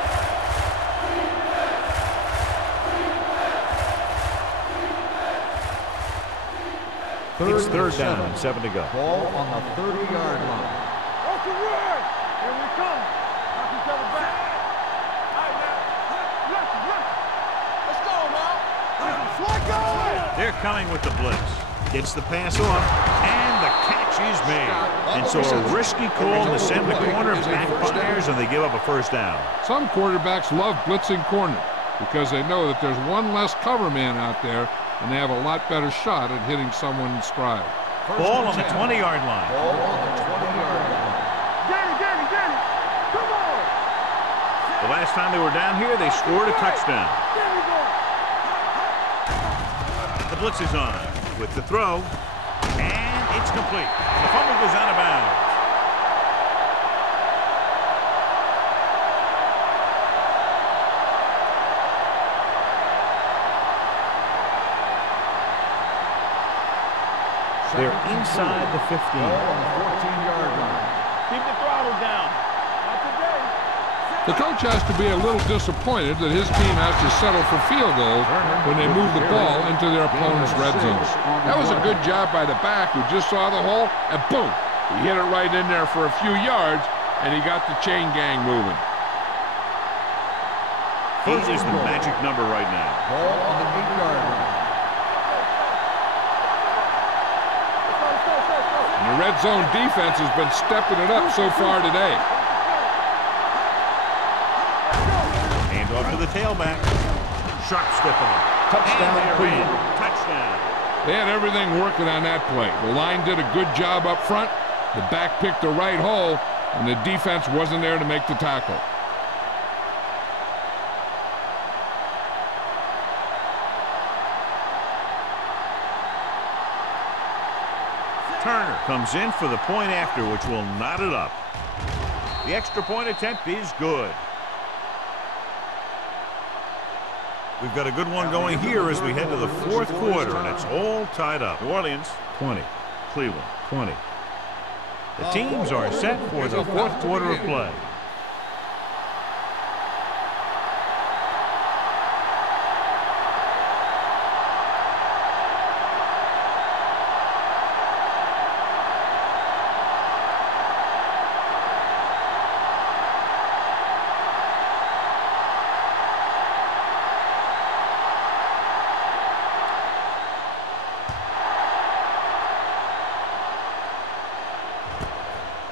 It's third down and 7 to go. Ball on the 30-yard line. Off the run. Here we come. Knock each other back. All right, now. Let's go, now. Let's go. They're coming with the blitz. Gets the pass off, and the catch is made. And so a risky call to send the corner backfires, and they give up a first down. Some quarterbacks love blitzing corner because they know that there's one less cover man out there, and they have a lot better shot at hitting someone in stride. Ball on the 20-yard line. Ball on the 20-yard line. Get it. Come on. The The last time they were down here, they scored a touchdown. The blitz is on with the throw, and it's complete. The fumble goes out of bounds. They're inside the 15. On the 14-yard line. Keep the throttle down. Not today. The coach has to be a little disappointed that his team has to settle for field goals when they move the ball into their opponent's red zone. That was a good job by the back who just saw the hole, and boom, he hit it right in there for a few yards, and he got the chain gang moving. He is the magic number right now. Ball on the 8-yard line. And the red zone defense has been stepping it up so far today. Hand off to the tailback. Sharp step on. Touchdown, Cleveland. Touchdown. They had everything working on that play. The line did a good job up front. The back picked the right hole, and the defense wasn't there to make the tackle. Turner comes in for the point after, which will knot it up. The extra point attempt is good. We've got a good one going here as we head to the fourth quarter, and it's all tied up. New Orleans, 20. Cleveland, 20. The teams are set for the fourth quarter of play.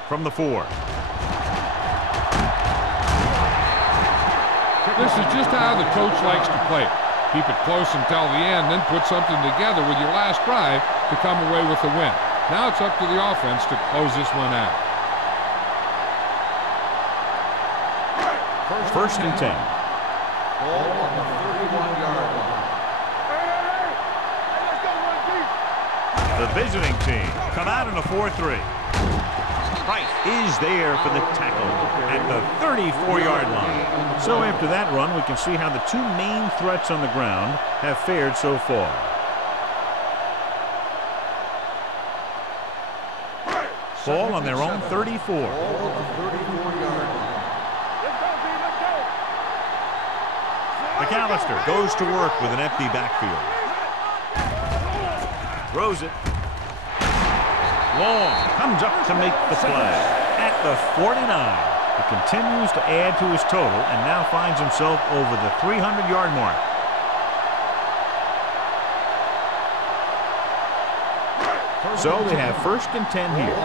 From the 4. This is just how the coach likes to play it. Keep it close until the end, then put something together with your last drive to come away with the win. Now it's up to the offense to close this one out. First and 10. Ball on the 31-yard line. Hey, let's go one deep. The visiting team come out in a 4-3. Price is there for the tackle at the 34-yard line. So after that run, we can see how the two main threats on the ground have fared so far. Ball on their own 34. Ball on the 34-yard line. Let's go, B, let's go. McAllister goes to work with an empty backfield. Throws it. Long comes up to make the play at the 49. He continues to add to his total and now finds himself over the 300-yard mark. So they have first and 10 here.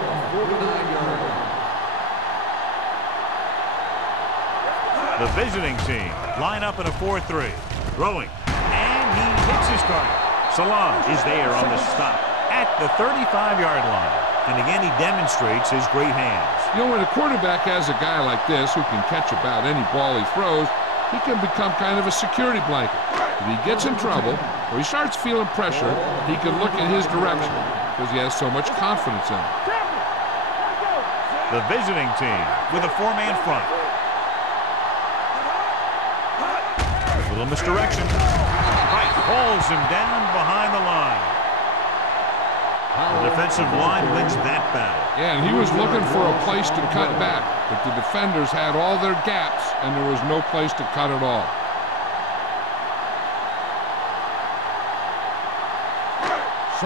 The visiting team line up in a 4-3. Throwing. And he hits his target. Salam is there on the stop at the 35-yard line. And again, he demonstrates his great hands. You know, when a quarterback has a guy like this who can catch about any ball he throws, he can become kind of a security blanket. If he gets in trouble or he starts feeling pressure, he can look in his direction because he has so much confidence in him. The visiting team with a 4-man front. A little misdirection. Wright hauls him down behind the line. The defensive line wins that battle. Yeah, and he was looking for a place to cut back, but the defenders had all their gaps, and there was no place to cut at all.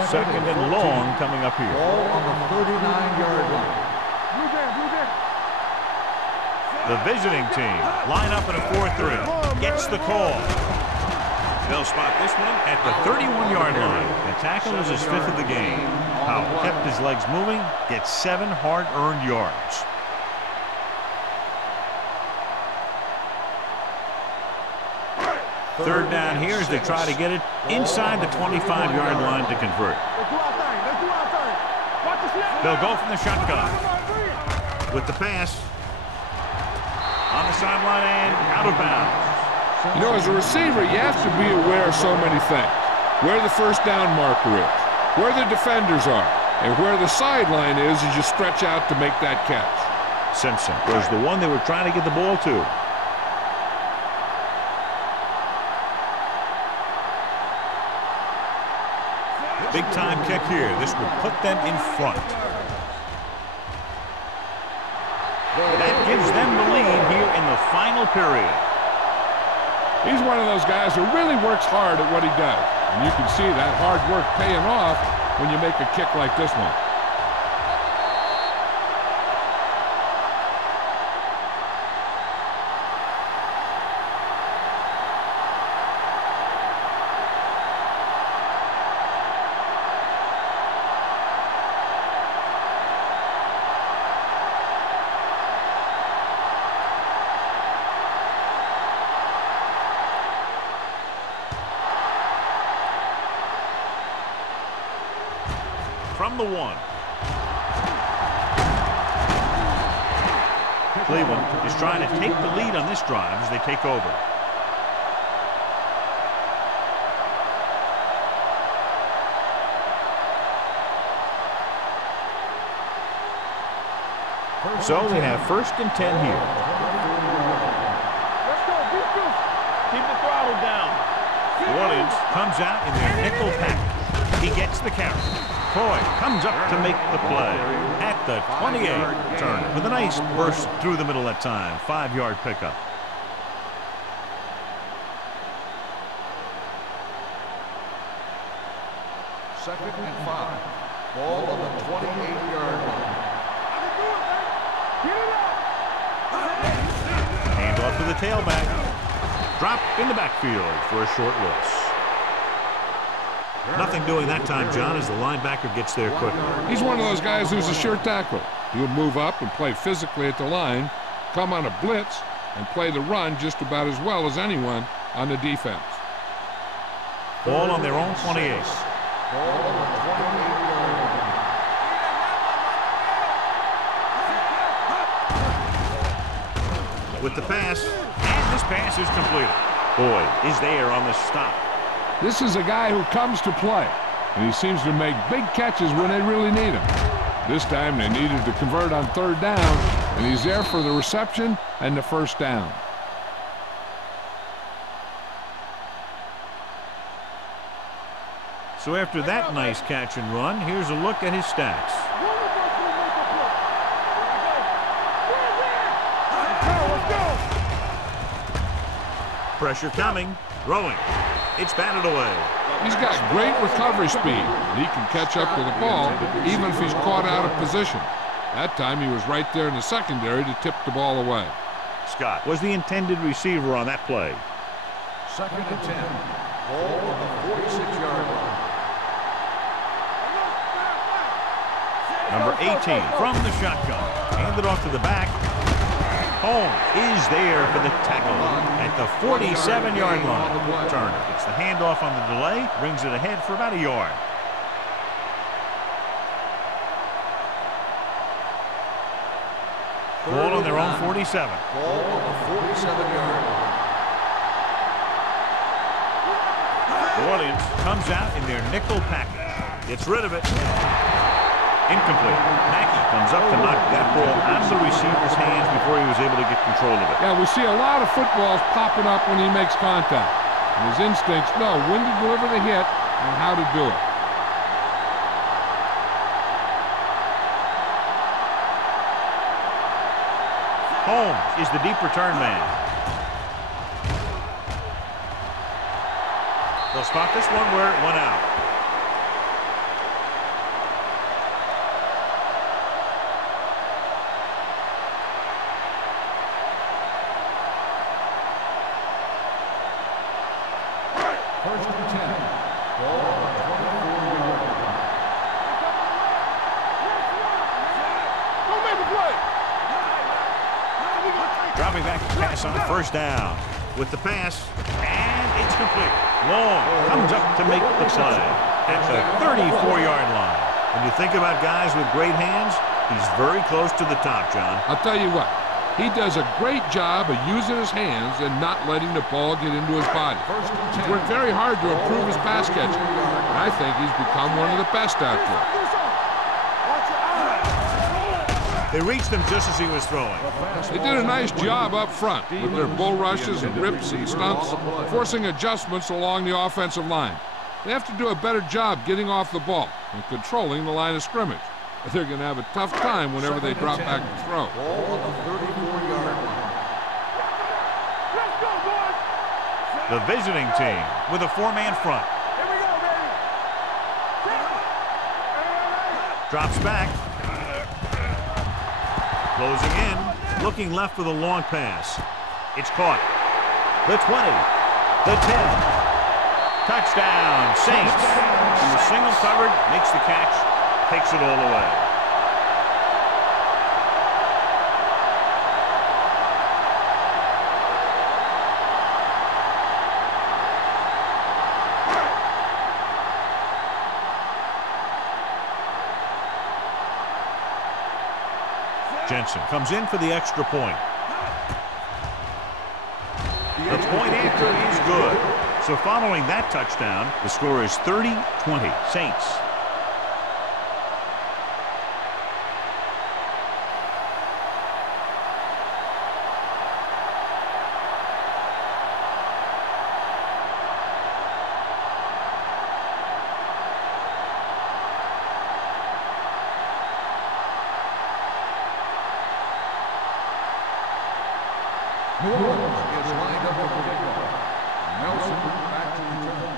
Second and long coming up here. Ball on the 39-yard line. The visiting team line up in a 4-3. Gets the call. They'll spot this one at the 31-yard line. The tackle is his 5th of the game. Powell kept his legs moving, gets 7 hard-earned yards. Third down here as they try to get it inside the 25-yard line to convert. They'll go from the shotgun. With the pass. On the sideline and out of bounds. You know, as a receiver, you have to be aware of so many things. Where the first down marker is, where the defenders are, and where the sideline is as you stretch out to make that catch. Simpson was the one they were trying to get the ball to. Big time kick here. This would put them in front. That gives them the lead here in the final period. He's one of those guys who really works hard at what he does. And you can see that hard work paying off when you make a kick like this one. From the 1. Cleveland is trying to take the lead on this drive as they take over. So they have 1st and 10 here. Let's go, defense. Keep the throttle down. New Orleans comes out in their nickel package. He gets the carry. Coy comes up to make the play at the 28. Turner with a nice burst through the middle that time. 5-yard pickup. Second and 5. Ball on the 28-yard line. Hand off to the tailback. Drop in the backfield for a short loss. Nothing doing that time, John, as the linebacker gets there quickly. He's one of those guys who's a sure tackler. He'll move up and play physically at the line, come on a blitz, and play the run just about as well as anyone on the defense. Ball on their own 28. Ball on the 28-yard line. With the pass, and this pass is completed. Boyd is there on the stop. This is a guy who comes to play, and he seems to make big catches when they really need him. This time they needed to convert on 3rd down, and he's there for the reception and the 1st down. So after that nice catch and run, here's a look at his stats. Pressure coming, throwing. It's batted away. He's got great recovery speed, and he can catch up to the ball even if he's caught out of position. That time he was right there in the secondary to tip the ball away. Scott was the intended receiver on that play. Second and 10. Ball on the 46-yard line. Number 18 from the shotgun. Handed off to the back. Holmes is there for the tackle at the 47-yard line. Turner gets the handoff on the delay, brings it ahead for about a yard. Ball on their own 47. Ball on the 47-yard line. New Orleans comes out in their nickel package. Gets rid of it. Incomplete. Mackey comes up to knock that ball out of the receiver's hands before he was able to get control of it. Yeah, we see a lot of footballs popping up when he makes contact. And his instincts know when to deliver the hit and how to do it. Holmes is the deep return man. They'll spot this one where it went out. First and 10. Ball on the 24-yard line. Don't make a play. Dropping back to pass on 1st down. With the pass, and it's complete. Long comes up to make the play at the 34-yard line. When you think about guys with great hands, he's very close to the top, John. I'll tell you what, He does a great job of using his hands and not letting the ball get into his body. He's worked very hard to improve his pass catching, and I think he's become one of the best out there. They reached him just as he was throwing. They did a nice job up front with their bull rushes and rips and stunts, forcing adjustments along the offensive line. They have to do a better job getting off the ball and controlling the line of scrimmage. They're going to have a tough time whenever they drop back to throw. Ball on the 34-yard line. The visiting team with a 4-man front. Here we go, baby. Drops back. Closing in. Looking left with a long pass. It's caught. The 20. The 10. Touchdown, Saints. He was single covered, makes the catch, takes it all away. Jensen comes in for the extra point. The point after is good. So following that touchdown, the score is 30-20, Saints. New Orleans is lined up for the kickoff. Nelson back to return.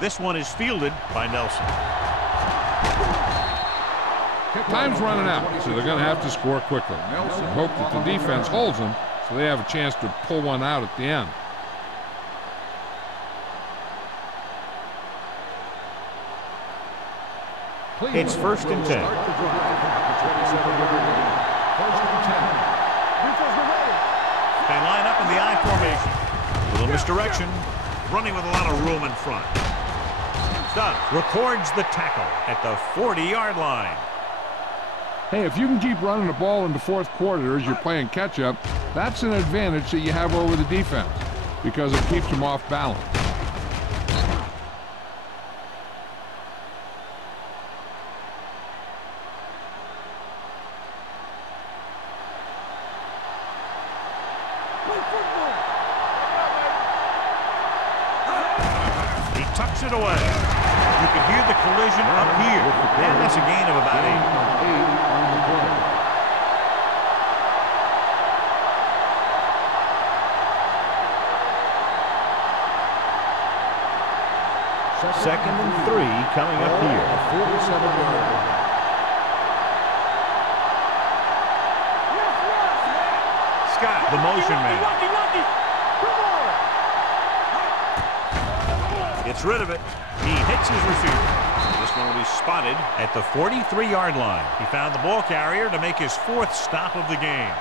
This one is fielded by Nelson. Time's running out, so they're going to have to score quickly. Nelson Hope that the defense holds them so they have a chance to pull one out at the end. It's 1st and 10. Start the drive at the 27-yard line. 1st and 10. They line up in the I formation. Little misdirection. Running with a lot of room in front. Stubbs records the tackle at the 40-yard line. Hey, if you can keep running the ball in the fourth quarter as you're playing catch-up, that's an advantage that you have over the defense because it keeps them off balance. Tucks it away. You can hear the collision up here. And that's a gain of about 8. On the play. Second and 3 coming up here. 47-yard line. Scott, the motion man. Gets rid of it. He hits his receiver. This one will be spotted at the 43-yard line. He found the ball carrier to make his 4th stop of the game.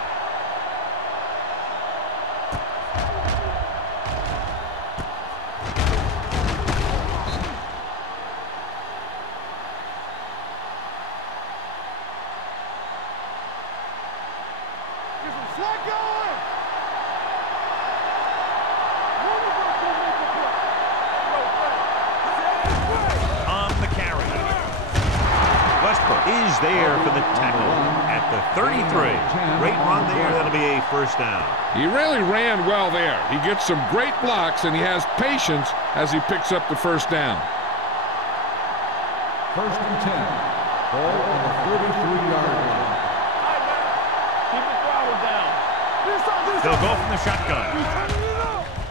Is there for the tackle at the 33. Great run there. That'll be a 1st down. He really ran well there. He gets some great blocks, and he has patience as he picks up the 1st down. 1st and 10. Ball on the 33-yard line. Keep the throttle down. They'll go from the shotgun.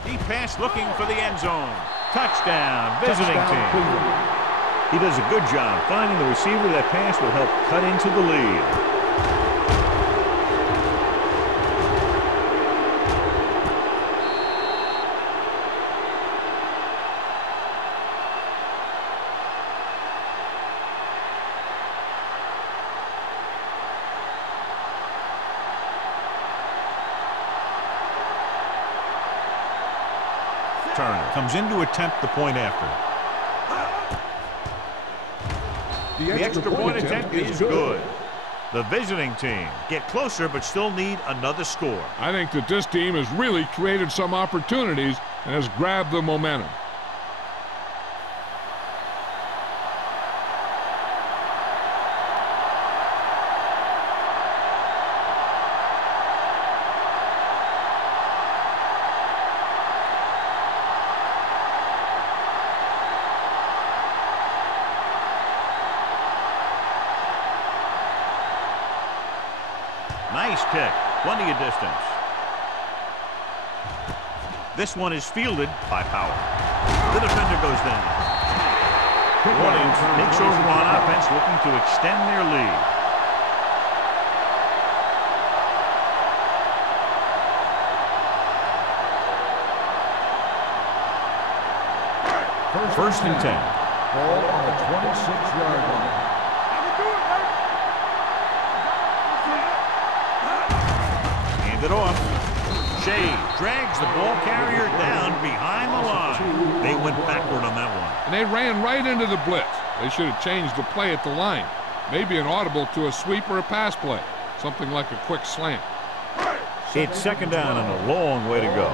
Deep pass looking for the end zone. Touchdown, visiting team. He does a good job finding the receiver. That pass will help cut into the lead. Turner comes in to attempt the point after. The extra point attempt is good. The visiting team get closer but still need another score. I think that this team has really created some opportunities and has grabbed the momentum. Nice kick, plenty of distance. This one is fielded by Power. The defender goes down. New Orleans takes over on offense, looking to extend their lead. First and 10. Ball on the 26-yard line. Hand it off. Shea drags the ball carrier down behind the line. They went backward on that one. And they ran right into the blitz. They should have changed the play at the line. Maybe an audible to a sweep or a pass play. Something like a quick slant. It's second down and a long way to go.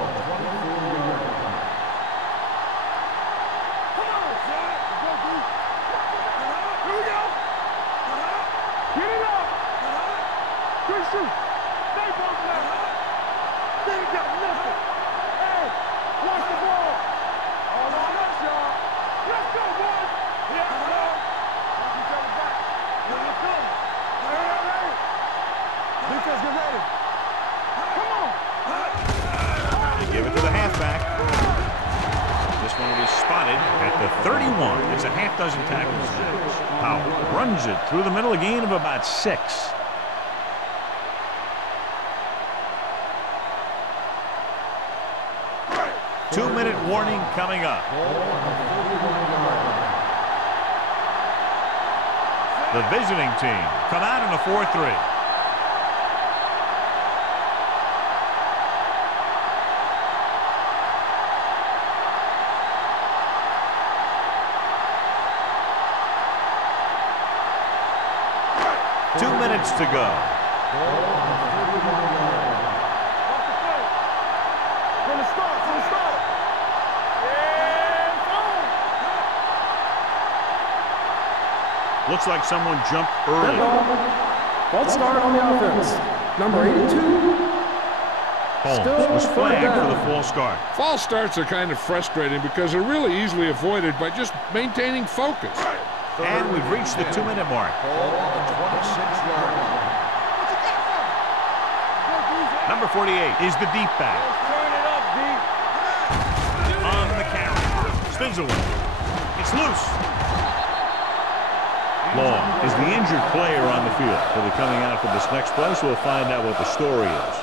Give it to the halfback. This one will be spotted at the 31. It's a half dozen tackles. Powell runs it through the middle, a gain of about 6. Two-minute warning coming up. The visiting team come out in a 4-3. To go. Looks like someone jumped early. False start on the offense. Number 82. Holmes was flagged for the false start. False starts are kind of frustrating because they're really easily avoided by just maintaining focus. And we've reached the 2-minute mark. Ball on the 26-yard line. Number 48 is the deep back. Turn it up, D. On the carry. Spins away. It's loose. Long is the injured player on the field. He'll be coming out for this next play, so we'll find out what the story is.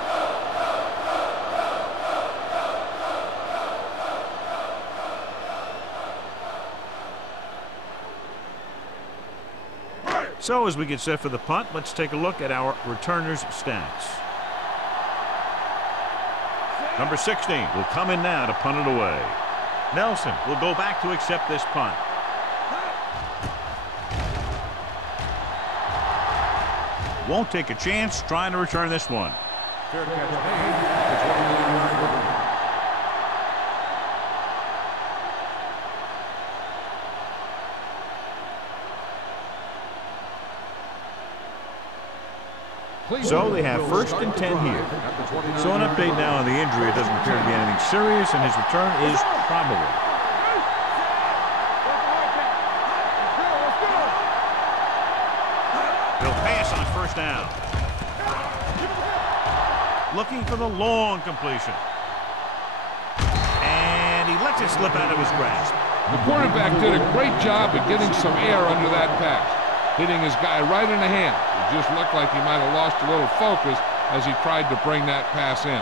So as we get set for the punt, let's take a look at our returners' stats. Number 16 will come in now to punt it away. Nelson will go back to accept this punt. Won't take a chance trying to return this one. Fair catch made at the 29-yard line. So they have first and 10 here. So an update now on the injury. It doesn't appear to be anything serious, and his return is probable. He'll pass on first down. Looking for the long completion. And he lets it slip out of his grasp. The quarterback did a great job of getting some air under that pass, hitting his guy right in the hand. It just looked like he might have lost a little focus as he tried to bring that pass in.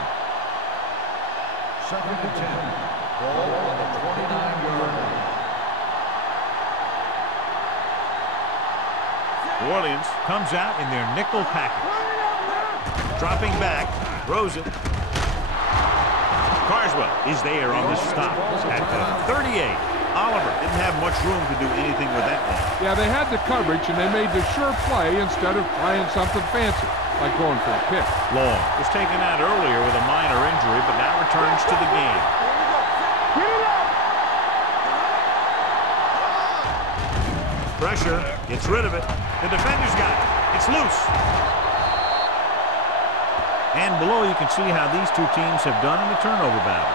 Second and 10. Ball on the 29-yard line. New Orleans comes out in their nickel package. Dropping back, throws it. Carswell is there on the stop at the 38. Oliver didn't have much room to do anything with that one. Yeah, they had the coverage, and they made the sure play instead of trying something fancy, like going for a pick. Long was taken out earlier with a minor injury, but now returns to the game. Pressure, gets rid of it. The defender's got it. It's loose. And below you can see how these two teams have done in the turnover battle.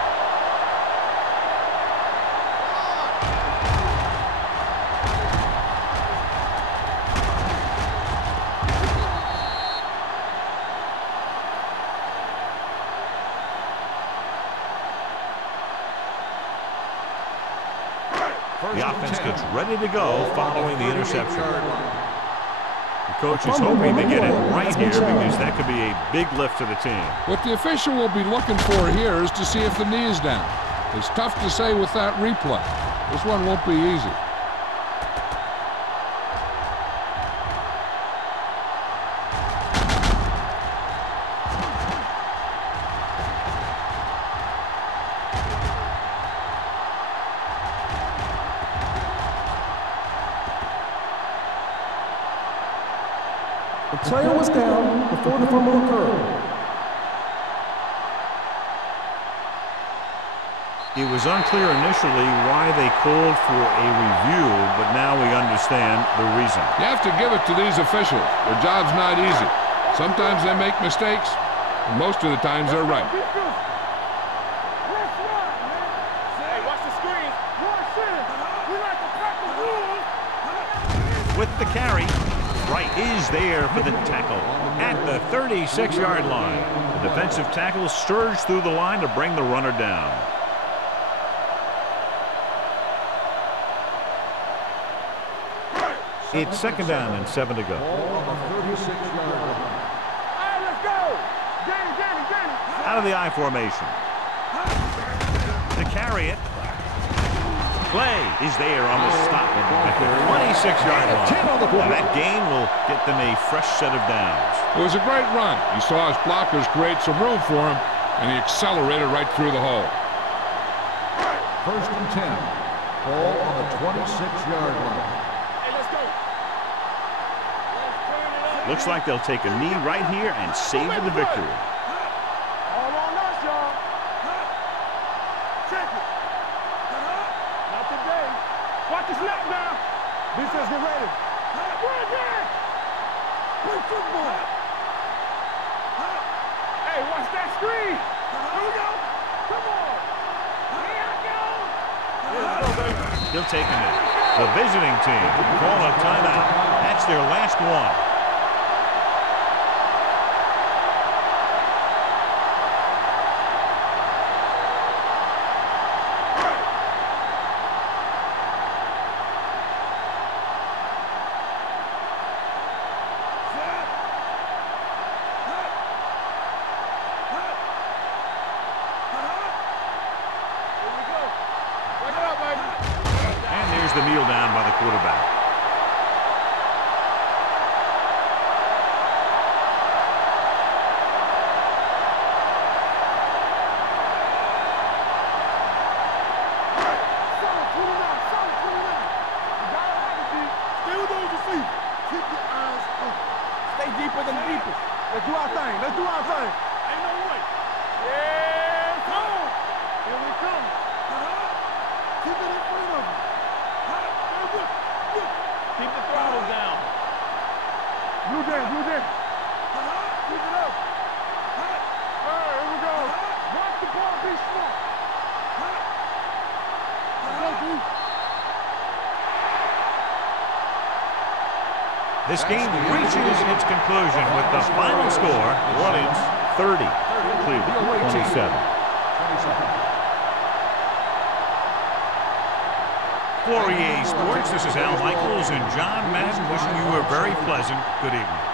The offense gets ready to go following the interception. The coach is hoping to get it right here because that could be a big lift to the team. What the official will be looking for here is to see if the knee is down. It's tough to say with that replay. This one won't be easy. The player was down before the fumble occurred. It was unclear initially why they called for a review, but now we understand the reason. You have to give it to these officials. Their job's not easy. Sometimes they make mistakes, and most of the times they're right. Hey, watch the screen. We like to crack the rules. With the carry, Wright is there for the tackle at the 36-yard line. The defensive tackle surged through the line to bring the runner down. It's second down and 7 to go. Let's go. Danny. Out of the I formation. To carry it. Clay is there on the stop at the 26-yard line. And that gain will get them a fresh set of downs. It was a great run. He saw his blockers create some room for him, and he accelerated right through the hole. First and 10. Ball on the 26-yard line. Hey, let's go. Let's turn it up. Looks like they'll take a knee right here and savor the victory. All on us, y'all. Check it. Not today. Watch the snap now. Defense, get ready. Play football. Hey, watch that screen. Here we go. Come on. Here I go. Let's go, baby. Still taking it. The visiting team call a timeout. That's their last one. The kneel down by the quarterback. Stay deeper than deepest. Let's do our thing. Ain't no way. Yeah, come on. Here we come. Keep it in front of him. Keep the throttle down. Blue down. Keep it up. All right, here we go. Watch the ball, be smart. This game reaches its conclusion with the final score, New Orleans 30, Cleveland 27. For EA Sports, this is Al Michaels and John Madden wishing you a very pleasant good evening.